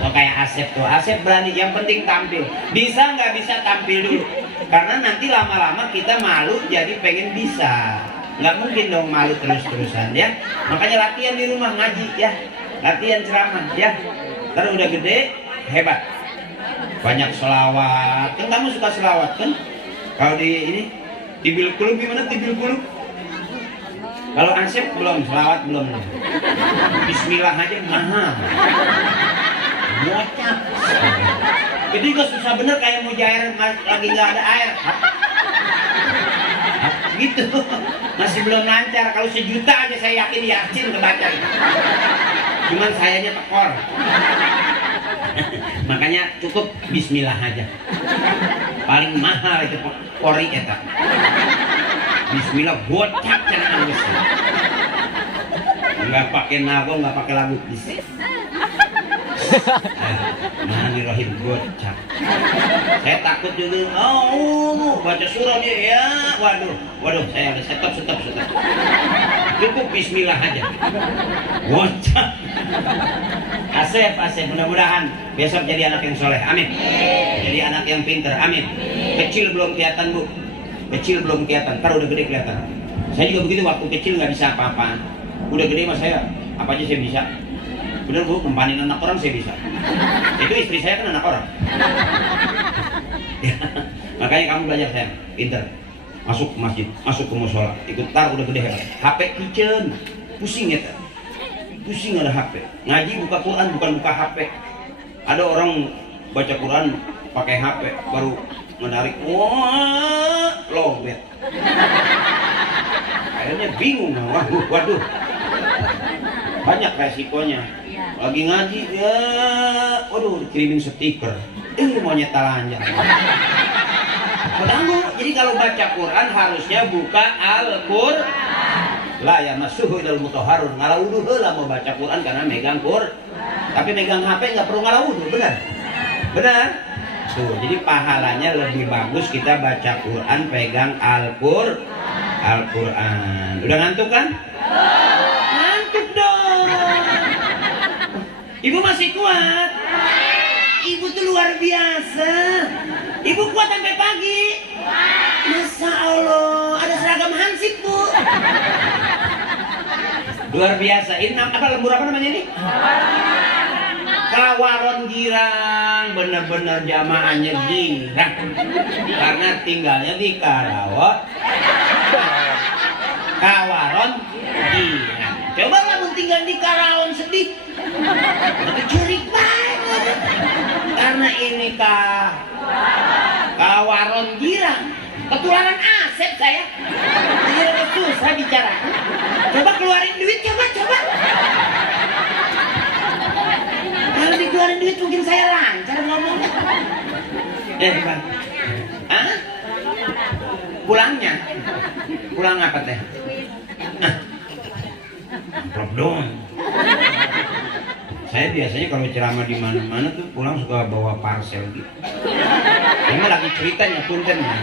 Oh kayak Asep tuh. Asep berani. Yang penting tampil. Bisa nggak bisa tampil dulu. Karena nanti lama-lama kita malu jadi pengen bisa. Nggak mungkin dong malu terus-terusan ya. Makanya latihan di rumah ngaji ya. Latihan ceramah ya. Ntar udah gede hebat. Banyak selawat. Kan kamu suka selawat kan? Kalau di ini tibil kulub gimana tibil kulub? Kalau ansep belum, selawat belum. Bismillah aja mahal. Bocah. Itu juga susah bener kayak mau jair lagi nggak ada air. Gitu. Masih belum lancar. Kalau sejuta aja saya yakin kebaca. Cuman sayanya tekor. Makanya cukup bismillah aja. Paling mahal itu kori eta. Bismillah gocap jangan geus. Enggak pakai nago, enggak pakai lagu. Bismillahirrahmanirrahim gocap. Saya takut juga. Oh, baca surah dia ya. Waduh, saya ada stop. Cukup bismillah aja. Gocap. Asep, mudah-mudahan besok jadi anak yang soleh, amin. Jadi anak yang pinter, amin. Kecil belum kelihatan bu, ntar udah gede kelihatan. Saya juga begitu, waktu kecil nggak bisa apa-apa. Udah gede mas saya, apa aja saya bisa. Bener bu, nempanin anak orang saya bisa. Itu istri saya kan anak orang. Makanya kamu belajar saya, pinter. Masuk ke masjid, masuk ke musola, ikut tar udah gede. HP kitchen, pusing ya. Pusing ada HP. Ngaji buka Quran bukan buka HP. Ada orang baca Quran pakai HP baru menarik. Wah, lowet. Akhirnya bingung. Waduh. Banyak resikonya. Lagi ngaji ya, waduh dikirimin stiker. Maunya telanjang. Pedanggu. Jadi kalau baca Quran harusnya buka Al-Qur'an. Lah ya masuhu ilal mutahharun, ngalawudu heula mau baca Quran karena megang Quran. Tapi megang HP nggak perlu ngalawudu, benar? Tuh, jadi pahalanya lebih bagus kita baca Quran pegang Al-Quran. Udah ngantuk kan? Ngantuk dong. Ibu masih kuat? Ibu tuh luar biasa. Ibu kuat sampai pagi. Masya Allah, ada seragam hansip bu. Luar biasa. Ini apa lembur apa namanya ini? Kawaron girang, bener-bener jamaahnya girang. Karena tinggalnya di Karawang. Kawaron girang. Coba kamu tinggal di Karawang sedih. Itu curik banget. Karena ini Kawaron girang. Ketularan Asep saya. Jadi susah bicara. Coba keluarin duit, coba. Kalau dikeluarin duit mungkin saya lancar ngomongnya. Bang. Hah? Pulangnya? Pulang apa teh? Amplop doang. Saya biasanya kalau ceramah di mana-mana tuh pulang suka bawa parcel gitu. Ini lagi ceritanya puntennya.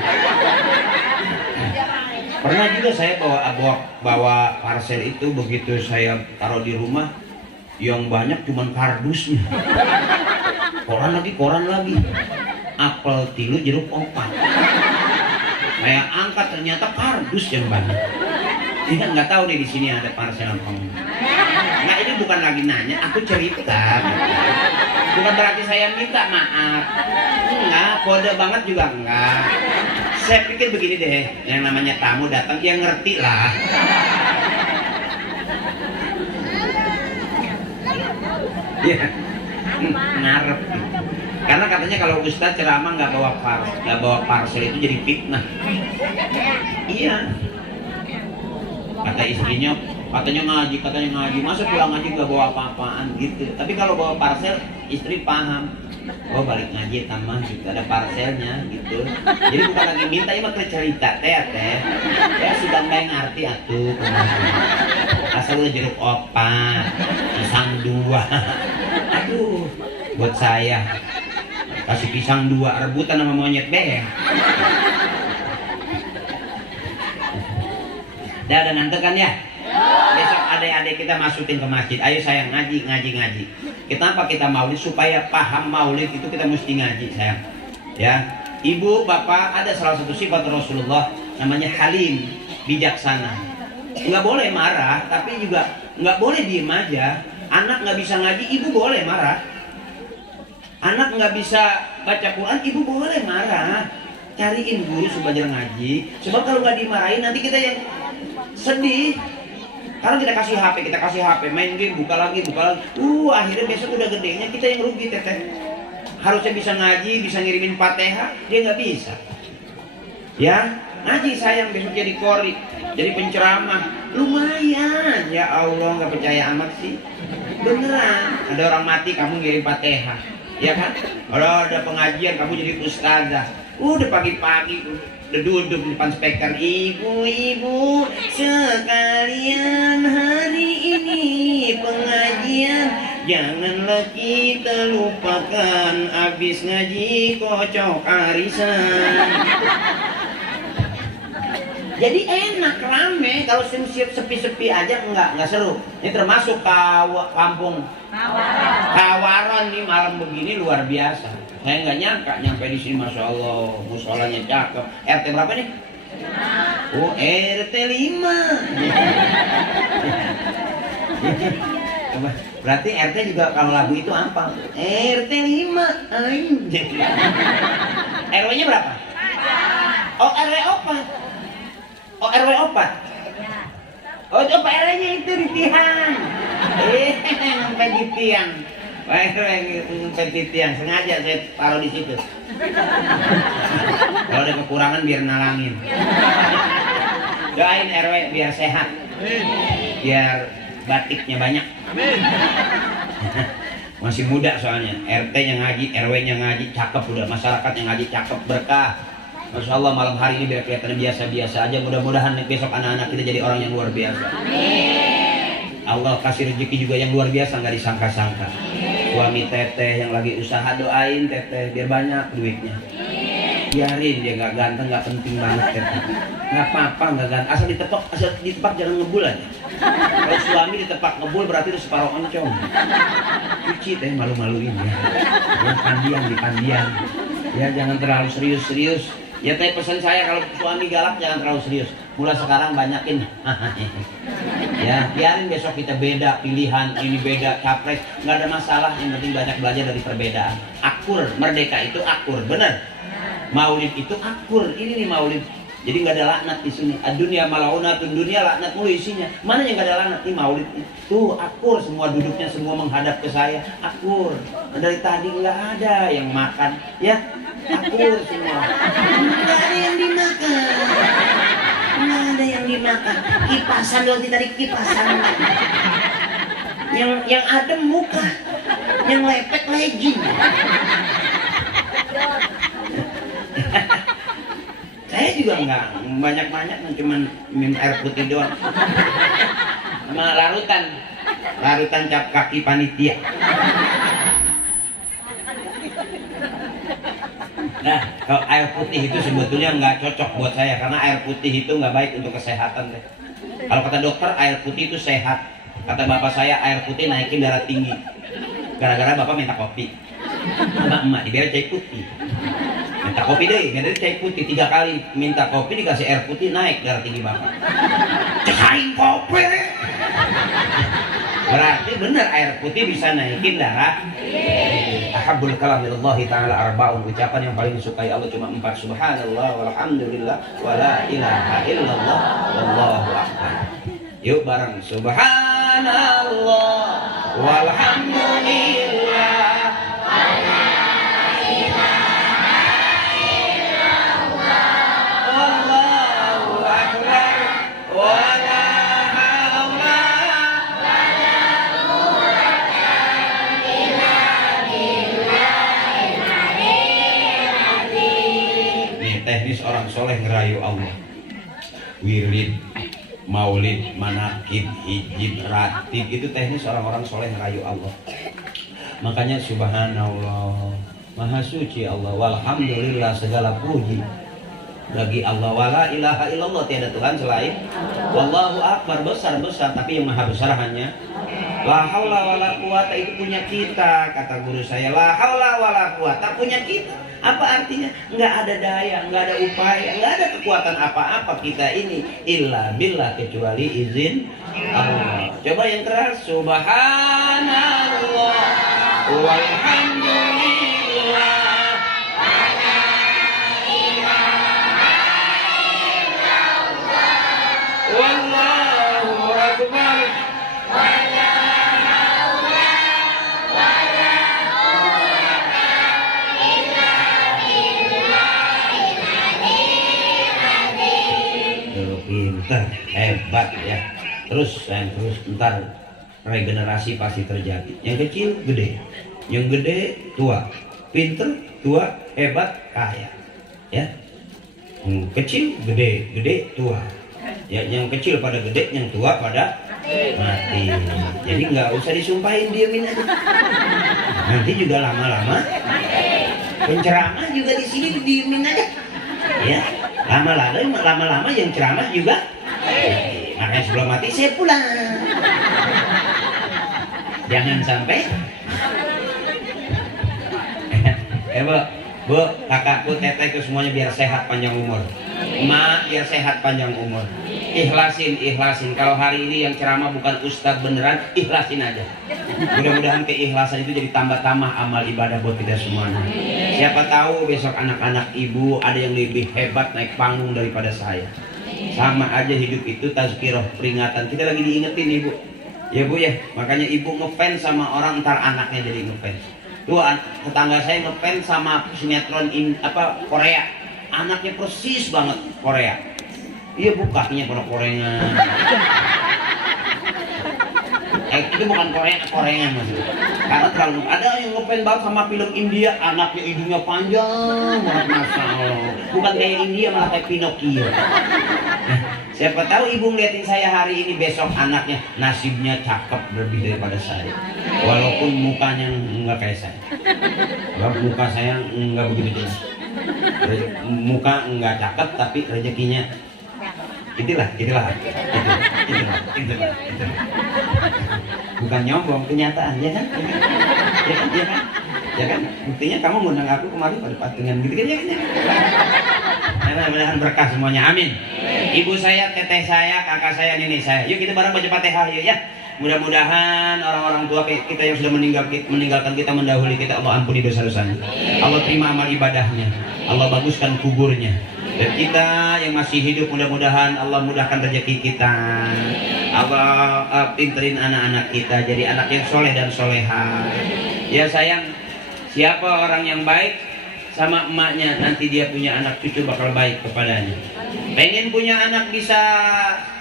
Pernah juga saya bawa parcel itu, begitu saya taruh di rumah yang banyak cuman kardusnya. Koran lagi. Apel tilu jeruk 4. Saya angkat ternyata kardus yang banyak. Dia nggak tahu nih di sini ada parcel apa. Nah ini bukan lagi nanya, aku cerita. Bukan berarti saya minta maaf. Enggak, kode banget juga enggak. Saya pikir begini deh, yang namanya tamu datang, dia ngerti lah. Iya, ngarep. Karena katanya kalau Ustadz ceramah nggak bawa parcel itu jadi fitnah. Iya. Kata istrinya, katanya ngaji, masa pulang ngaji gak bawa apa-apaan gitu. Tapi kalau bawa parcel, istri paham. Oh balik ngaji tamah gitu, ada parcelnya gitu. Jadi bukan lagi minta, ya bakal cerita teh. Ya sudah main ngerti atuh. Asal udah jeruk 4, pisang 2. Aduh, buat saya kasih pisang 2 rebutan sama monyet beh. Udah ngantuk kan ya? Besok adik-adik kita masukin ke masjid. Ayo sayang, ngaji. Kenapa kita maulid? Supaya paham maulid itu kita mesti ngaji sayang. Ya, ibu, bapak, ada salah satu sifat Rasulullah namanya halim, bijaksana. Nggak boleh marah, tapi juga nggak boleh diem aja. Anak nggak bisa ngaji, ibu boleh marah. Anak nggak bisa baca Quran, ibu boleh marah. Cariin guru supaya ngaji. Sebab kalau nggak dimarahin nanti kita yang sedih. Karena kita kasih HP, main game, buka lagi. Akhirnya besok udah gedenya kita yang rugi, teteh. Harusnya bisa ngaji, bisa ngirimin Fatihah, dia nggak bisa. Ya, ngaji sayang besok jadi qori, jadi penceramah. Lumayan, ya Allah, nggak percaya amat sih. Beneran, ada orang mati kamu ngirim Fatihah, ya kan? Kalau ada pengajian kamu jadi ustazah. Udah pagi-pagi udah duduk di depan speaker, ibu-ibu sekalian, hari ini pengajian janganlah kita lupakan, habis ngaji kocok arisan. Jadi enak, rame. Kalau sepi-sepi aja enggak seru. Ini termasuk kampung Kawaran nih, malam begini luar biasa. Saya nggak nyangka nyampe di sini, masya Allah, musolanya cakep. RT berapa nih? Oh, RT 5. Berarti RT juga kalau lagu itu apa? RT 5. RW-nya berapa? Oh, RW 4. Oh, RW 4. Oh, itu Pak RW-nya itu di tiang. Sampai di tiang. Sampai di tiang. Sengaja saya taruh di situ. Kalau ada kekurangan biar nalangin. Doain RW biar sehat. Biar batiknya banyak. Masih muda soalnya. RT-nya ngaji, RW-nya ngaji, cakep udah. Masyarakatnya ngaji, cakep, berkah. Masya Allah, malam hari ini biar kelihatannya biasa-biasa aja. Mudah-mudahan besok anak-anak kita jadi orang yang luar biasa. Amin. Allah kasih rezeki juga yang luar biasa, nggak disangka-sangka. Suami teteh yang lagi usaha, doain teteh biar banyak duitnya. Biarin dia nggak ganteng, nggak penting banget teteh. Nggak apa-apa, nggak ganteng. Asal ditepak jangan ngebul aja. Kalau suami ditepak ngebul berarti itu separuh oncom. Cuci teh, malu-maluin ya. Yang dipandian. Ya jangan terlalu serius-serius. Ya teh pesan saya, kalau suami galak jangan terlalu serius. Mulai sekarang banyakin. Ya biarin besok kita beda pilihan, ini beda capres, nggak ada masalah. Yang penting banyak belajar dari perbedaan. Akur, merdeka itu akur, bener. Maulid itu akur, ini nih maulid. Jadi nggak ada laknat di sini. Dunia malaunatun, dunia laknat mulu isinya. Mana yang nggak ada laknat? Ini maulid itu akur, semua duduknya semua menghadap ke saya, akur. Dari tadi nggak ada yang makan, ya akur semua. Nggak ada yang dimakan. Nggak ada yang dimakan. Kipasan doang tadi, kipasan. Yang adem muka, yang lepek legging. Saya juga nggak banyak-banyak, cuman minum air putih doang. Sama larutan cap kaki panitia. Nah, kalau air putih itu sebetulnya nggak cocok buat saya, karena air putih itu nggak baik untuk kesehatan deh. Kalau kata dokter air putih itu sehat. Kata bapak saya air putih naikin darah tinggi. Gara-gara bapak minta kopi. Sama emak diberi cai putih. Minta kopi deh, minta cai putih 3 kali. Minta kopi dikasih air putih, naik darah tinggi bapak. Cekain kopi. Berarti benar air putih bisa naikin darah. Ahabbul kalam ilallahi ta'ala arba'un. Ucapan yang paling disukai Allah cuma 4. Subhanallah walhamdulillah wala ilaha illallah wallahu akbar. Yuk bareng. Subhanallah walhamdulillah wala ilaha illallah wallahu akbar wala haula wala quwwata illa billahil aliyyil azim. Ini teknis orang soleh ngerayu Allah. Wirid, maulid, manakib, hijib, ratib, itu teknis orang-orang soleh ngerayu Allah. Makanya subhanallah, maha suci Allah, walhamdulillah, segala puji bagi Allah, wala ilaha illallah, tiada Tuhan selain, wallahu akbar, besar-besar, tapi yang maha besar hanya la haula wala quwata, itu punya kita, kata guru saya. La haula wala quwata punya kita. Apa artinya? Nggak ada daya, nggak ada upaya, nggak ada kekuatan apa-apa kita ini illa billah, kecuali izin Allah. Coba yang keras. Subhanallah walhamdulillah wala ilaha illallah wallahu akbar hebat ya. Terus sayang, terus ntar regenerasi pasti terjadi. Yang kecil gede, yang gede tua, pinter tua, hebat kaya, ya. Yang kecil gede, gede tua. Ya, yang kecil pada gede, yang tua pada mati. Jadi nggak usah disumpahin, diemin aja. Nanti juga lama-lama penceramah juga di sini diemin aja. Ya, lama-lama yang ceramah juga. Makanya sebelum mati saya pulang. Jangan sampai. Bu, kakakku, tetehku semuanya biar sehat panjang umur. Mak biar sehat panjang umur. Ikhlasin. Kalau hari ini yang ceramah bukan ustadz beneran, ikhlasin aja. Mudah-mudahan keikhlasan itu jadi tambah-tambah amal ibadah buat kita semuanya. Siapa tahu besok anak-anak ibu ada yang lebih hebat naik panggung daripada saya. Sama aja hidup itu tazkirah, peringatan. Kita lagi diingetin ibu. Ya bu ya, makanya ibu ngefans sama orang, ntar anaknya jadi ngefans. Tuh tetangga saya ngefans sama sinetron Korea. Anaknya persis banget Korea. Iya bu, kakinya pada Korea. Itu bukan Korea maksudnya. Karena terlalu ada yang ngefans banget sama film India, anaknya hidungnya panjang banget, masya Allah. Bukan kayak India, malah kayak Pinocchio. Siapa tahu ibu ngeliatin saya hari ini, besok anaknya nasibnya cakep lebih daripada saya. Walaupun mukanya enggak kayak saya. Muka saya enggak begitu jelas. Muka enggak cakep tapi rezekinya itulah. Bukan nyombong, kenyataan, ya kan? Ya kan? Buktinya kamu ngundang aku kemarin pada patungan gitu kan ya kan? Mudah-mudahan berkah semuanya, amin. Ibu saya, teteh saya, kakak saya, nenek saya. Yuk kita bareng baca Fatihah yuk ya. Mudah-mudahan orang-orang tua kita yang sudah meninggalkan kita, mendahului kita, Allah ampuni dosa-dosanya. Allah terima amal ibadahnya. Allah baguskan kuburnya. Dan kita yang masih hidup, mudah-mudahan Allah mudahkan rezeki kita. Allah pinterin anak-anak kita jadi anak yang soleh dan soleha. Ya sayang, siapa orang yang baik sama emaknya, nanti dia punya anak cucu bakal baik kepadanya. Pengen punya anak bisa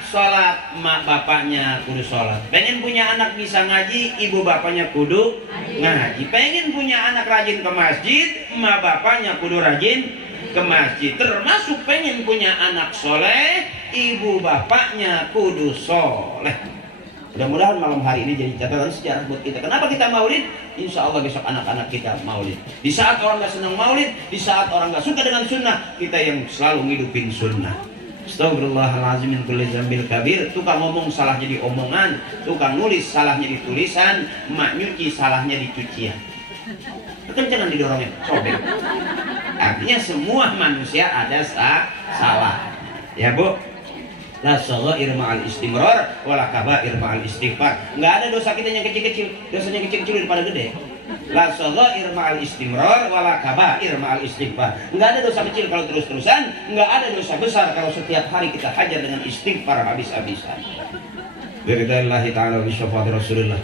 sholat, emak bapaknya kudu sholat. Pengen punya anak bisa ngaji, ibu bapaknya kudu ngaji. Pengen punya anak rajin ke masjid, emak bapaknya kudu rajin ke masjid. Termasuk pengen punya anak soleh, ibu bapaknya kudu soleh. Mudah-mudahan malam hari ini jadi catatan sejarah buat kita. Kenapa kita maulid? Insya Allah besok anak-anak kita maulid. Di saat orang gak senang maulid, di saat orang gak suka dengan sunnah, kita yang selalu ngidupin sunnah. Astagfirullahaladzim min kulli dzambil kabir. Tukang ngomong salah jadi omongan, tukang nulis salahnya di tulisan, emak nyuci salahnya di cucian. Kekencangan didorongnya, sobek. Artinya semua manusia ada salah. Ya bu, la shaghair ma'al istimrar wala kabair ma'al istighfar. Enggak ada dosa kita yang kecil-kecil, dosanya kecil-kecil daripada gede. La shaghair ma'al istimrar wala kabair ma'al istighfar. Enggak ada dosa kecil kalau terus-terusan, enggak ada dosa besar kalau setiap hari kita hajar dengan istighfar habis-habisan. Biridllahi ta'ala wa syafaati Rasulullah.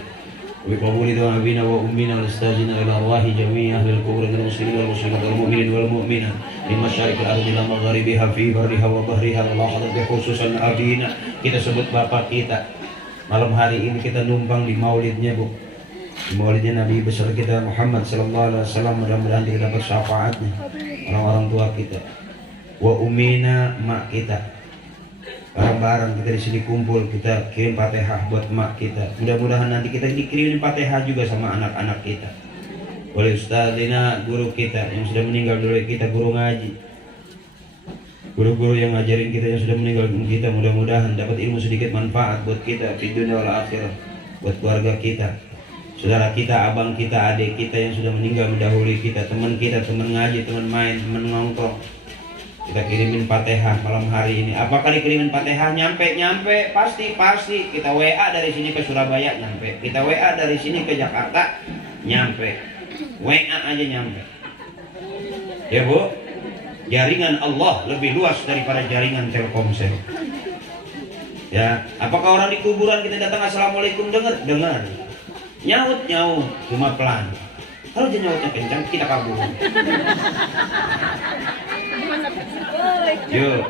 وبقبول دعائنا وأمنا والاستاذنا إلى أرواح جميع أهل القبور من المسلمين والمسلمات والمؤمنين والمؤمنات من مشارق الأرض إلى مغاربها في برها وبحرها ولاحظت بخصوصا أبينا. Kita sebut bapak kita. Malam hari ini kita numpang di maulidnya bu. Di maulidnya Nabi besar kita Muhammad sallallahu alaihi wasallam. Mudah-mudahan kita dapat syafaatnya. Orang-orang tua kita. Wa ummina, mak kita. Barang-barang kita di sini kumpul, kita kirim Fatihah buat emak kita. Mudah-mudahan nanti kita dikirimin Fatihah juga sama anak-anak kita. Oleh ustadzina, guru kita yang sudah meninggal dulu kita, guru ngaji. Guru-guru yang ngajarin kita yang sudah meninggal kita, mudah-mudahan dapat ilmu sedikit manfaat buat kita di dunia wal akhirah, buat keluarga kita, saudara kita, abang kita, adik kita yang sudah meninggal mendahului kita, teman kita, teman ngaji, teman main, teman nongkrong. Kita kirimin Fatihah malam hari ini. Apakah dikirimin Fatihah? Nyampe pasti. Kita WA dari sini ke Surabaya nyampe. Kita WA dari sini ke Jakarta nyampe. WA aja nyampe. Ya bu, jaringan Allah lebih luas daripada jaringan Telkomsel. Ya, apakah orang di kuburan kita datang assalamualaikum dengar? Nyaut cuma pelan. Kalau dia nyautnya kencang kita kabur. Yuk,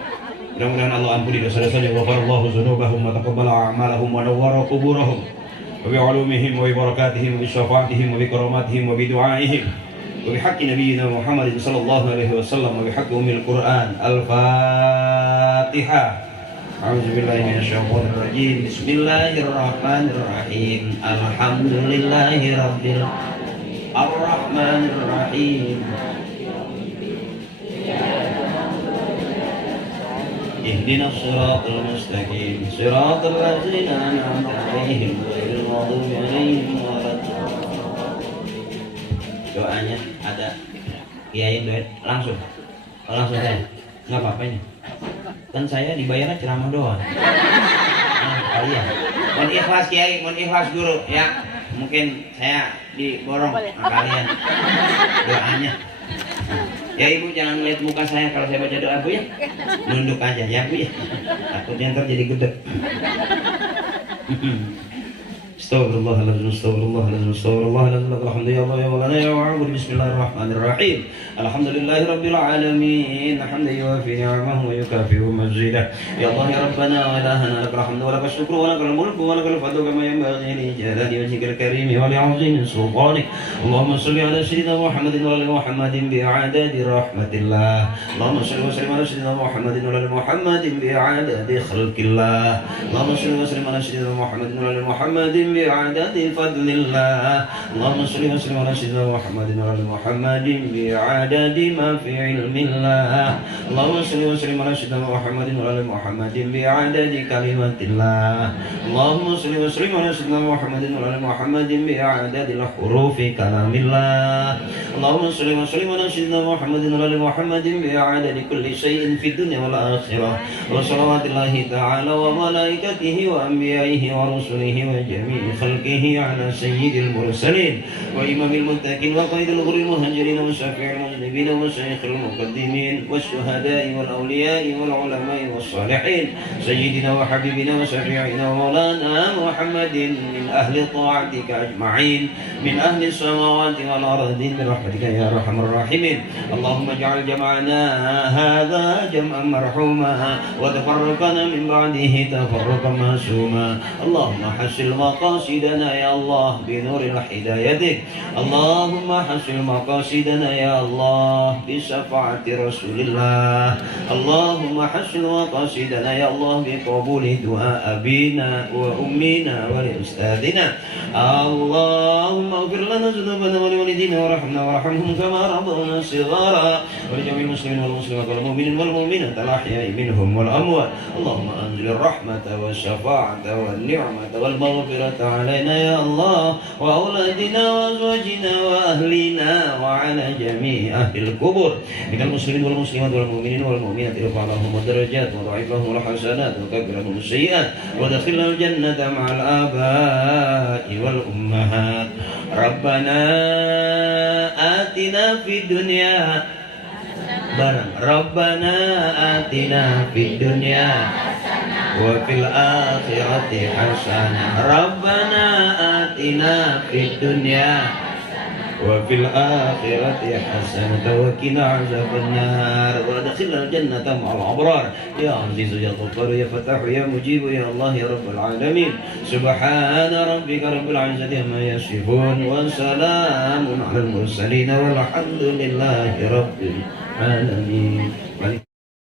Mudah-mudahan Allah ampuni dosa-dosanya, wa ghafarallahu dzunubahum wa taqabbala a'malahum wa nawwara quburahum wa bi 'ulumihim wa bi barakatihim wa bi syafaatihim wa bi karamatihim wa bi du'aihim wa bi haqqi nabiyyina Muhammadin sallallahu alaihi wasallam wa bi haqqi ummil Qur'an. Al-Fatihah. A'udzu billahi minasyaitonir rajim. Bismillahirrahmanirrahim. Alhamdulillahi rabbil alamin. Ar-Rahmanir Rahim. اهدنا الصراط المستقيم صراط الذين أنعمت عليهم غير المغضوب عليهم ولا الضالين. Doanya ada kiai doa langsung saya nggak apa-apa ini kan saya dibayarnya ceramah doang. Kalian mohon ikhlas kiai, mohon ikhlas guru ya, mungkin saya diborong kalian doanya. Ya ibu jangan lihat muka saya kalau saya baca doa bu ya, nunduk aja ya bu ya, takutnya ntar jadi gede. Astagfirullahaladzim, astagfirullahaladzim, astagfirullahaladzim. Alhamdulillah ya walana ya wa'abud. Bismillahirrahmanirrahim. Alhamdulillahi rabbil alamin. Hamdan yuwafi ni'amahu wa yukafi'u mazidah. Ya Allah ya Rabbana wa ilahana lakal hamdu wa lakal syukru wa lakal mulku wa lakal fadlu kama yanbaghi li jalali wajhikal karim wa li 'azimi sultanik. Allahumma shalli ala sayyidina Muhammadin wa ala Muhammadin bi'adadi rahmatillah. Allahumma shalli wa sallim ala sayyidina Muhammadin wa ala Muhammadin bi'adadi khalqillah. Allahumma shalli wa sallim ala sayyidina Muhammadin wa ala Muhammadin بعدد فضل الله. اللهم صل وسلم على سيدنا محمد وعلى محمد بعدد ما في علم الله. اللهم صل وسلم على سيدنا محمد وعلى محمد بعدد كلمات الله. اللهم صل وسلم على سيدنا محمد وعلى محمد بعدد الحروف كلام الله. اللهم صل وسلم على سيدنا محمد وعلى محمد بعدد كل شيء في الدنيا والآخرة. وصلوات الله تعالى وملائكته وأنبيائه ورسله وجميع خلقه على سيد المرسلين وإمام المتقين وقائد الغر المهاجرين وشفيع المذنبين وشيخ المقدمين والشهداء والأولياء والعلماء والصالحين سيدنا وحبيبنا وشفيعنا ومولانا محمد من أهل طاعتك أجمعين من أهل السماوات والأرض برحمتك يا أرحم الراحمين. اللهم اجعل جمعنا هذا جمعا مرحوما وتفرقنا من بعده تفرقا معصوما. اللهم حسن مقاصدنا يا الله بنور هدايتك. اللهم حسن مقاصدنا يا الله بشفاعة رسول الله. اللهم حسن مقاصدنا يا الله بقبول دعاء أبينا وأمنا ولأستاذنا. اللهم اغفر لنا ذنوبنا ولوالدينا وارحمنا وارحمهم كما ربونا صغارا ولجميع المسلمين والمسلمات والمؤمنين والمؤمنات الأحياء منهم والأموات. اللهم أنزل الرحمة والشفاعة والنعمة والمغفرة علينا يا الله وأولادنا وأزواجنا وأهلنا وعلى جميع أهل القبور من المسلمين والمسلمات والمؤمنين والمؤمنات. ارفع لهم الدرجات وضعف لهم الحسنات وكبر لهم السيئات وادخلنا الجنة مع الآباء والأمهات. ربنا آتنا في الدنيا ربنا آتنا في الدنيا وفي الآخرة حسنة. ربنا آتنا في الدنيا وفي الآخرة حسنة وقنا عذاب النار وادخلنا الجنة مع الأبرار. يا عزيز يا غفار يا فتاح يا مجيب يا الله يا رب العالمين. سبحان ربك رب العزة عما يصفون وسلام على المرسلين والحمد لله رب العالمين.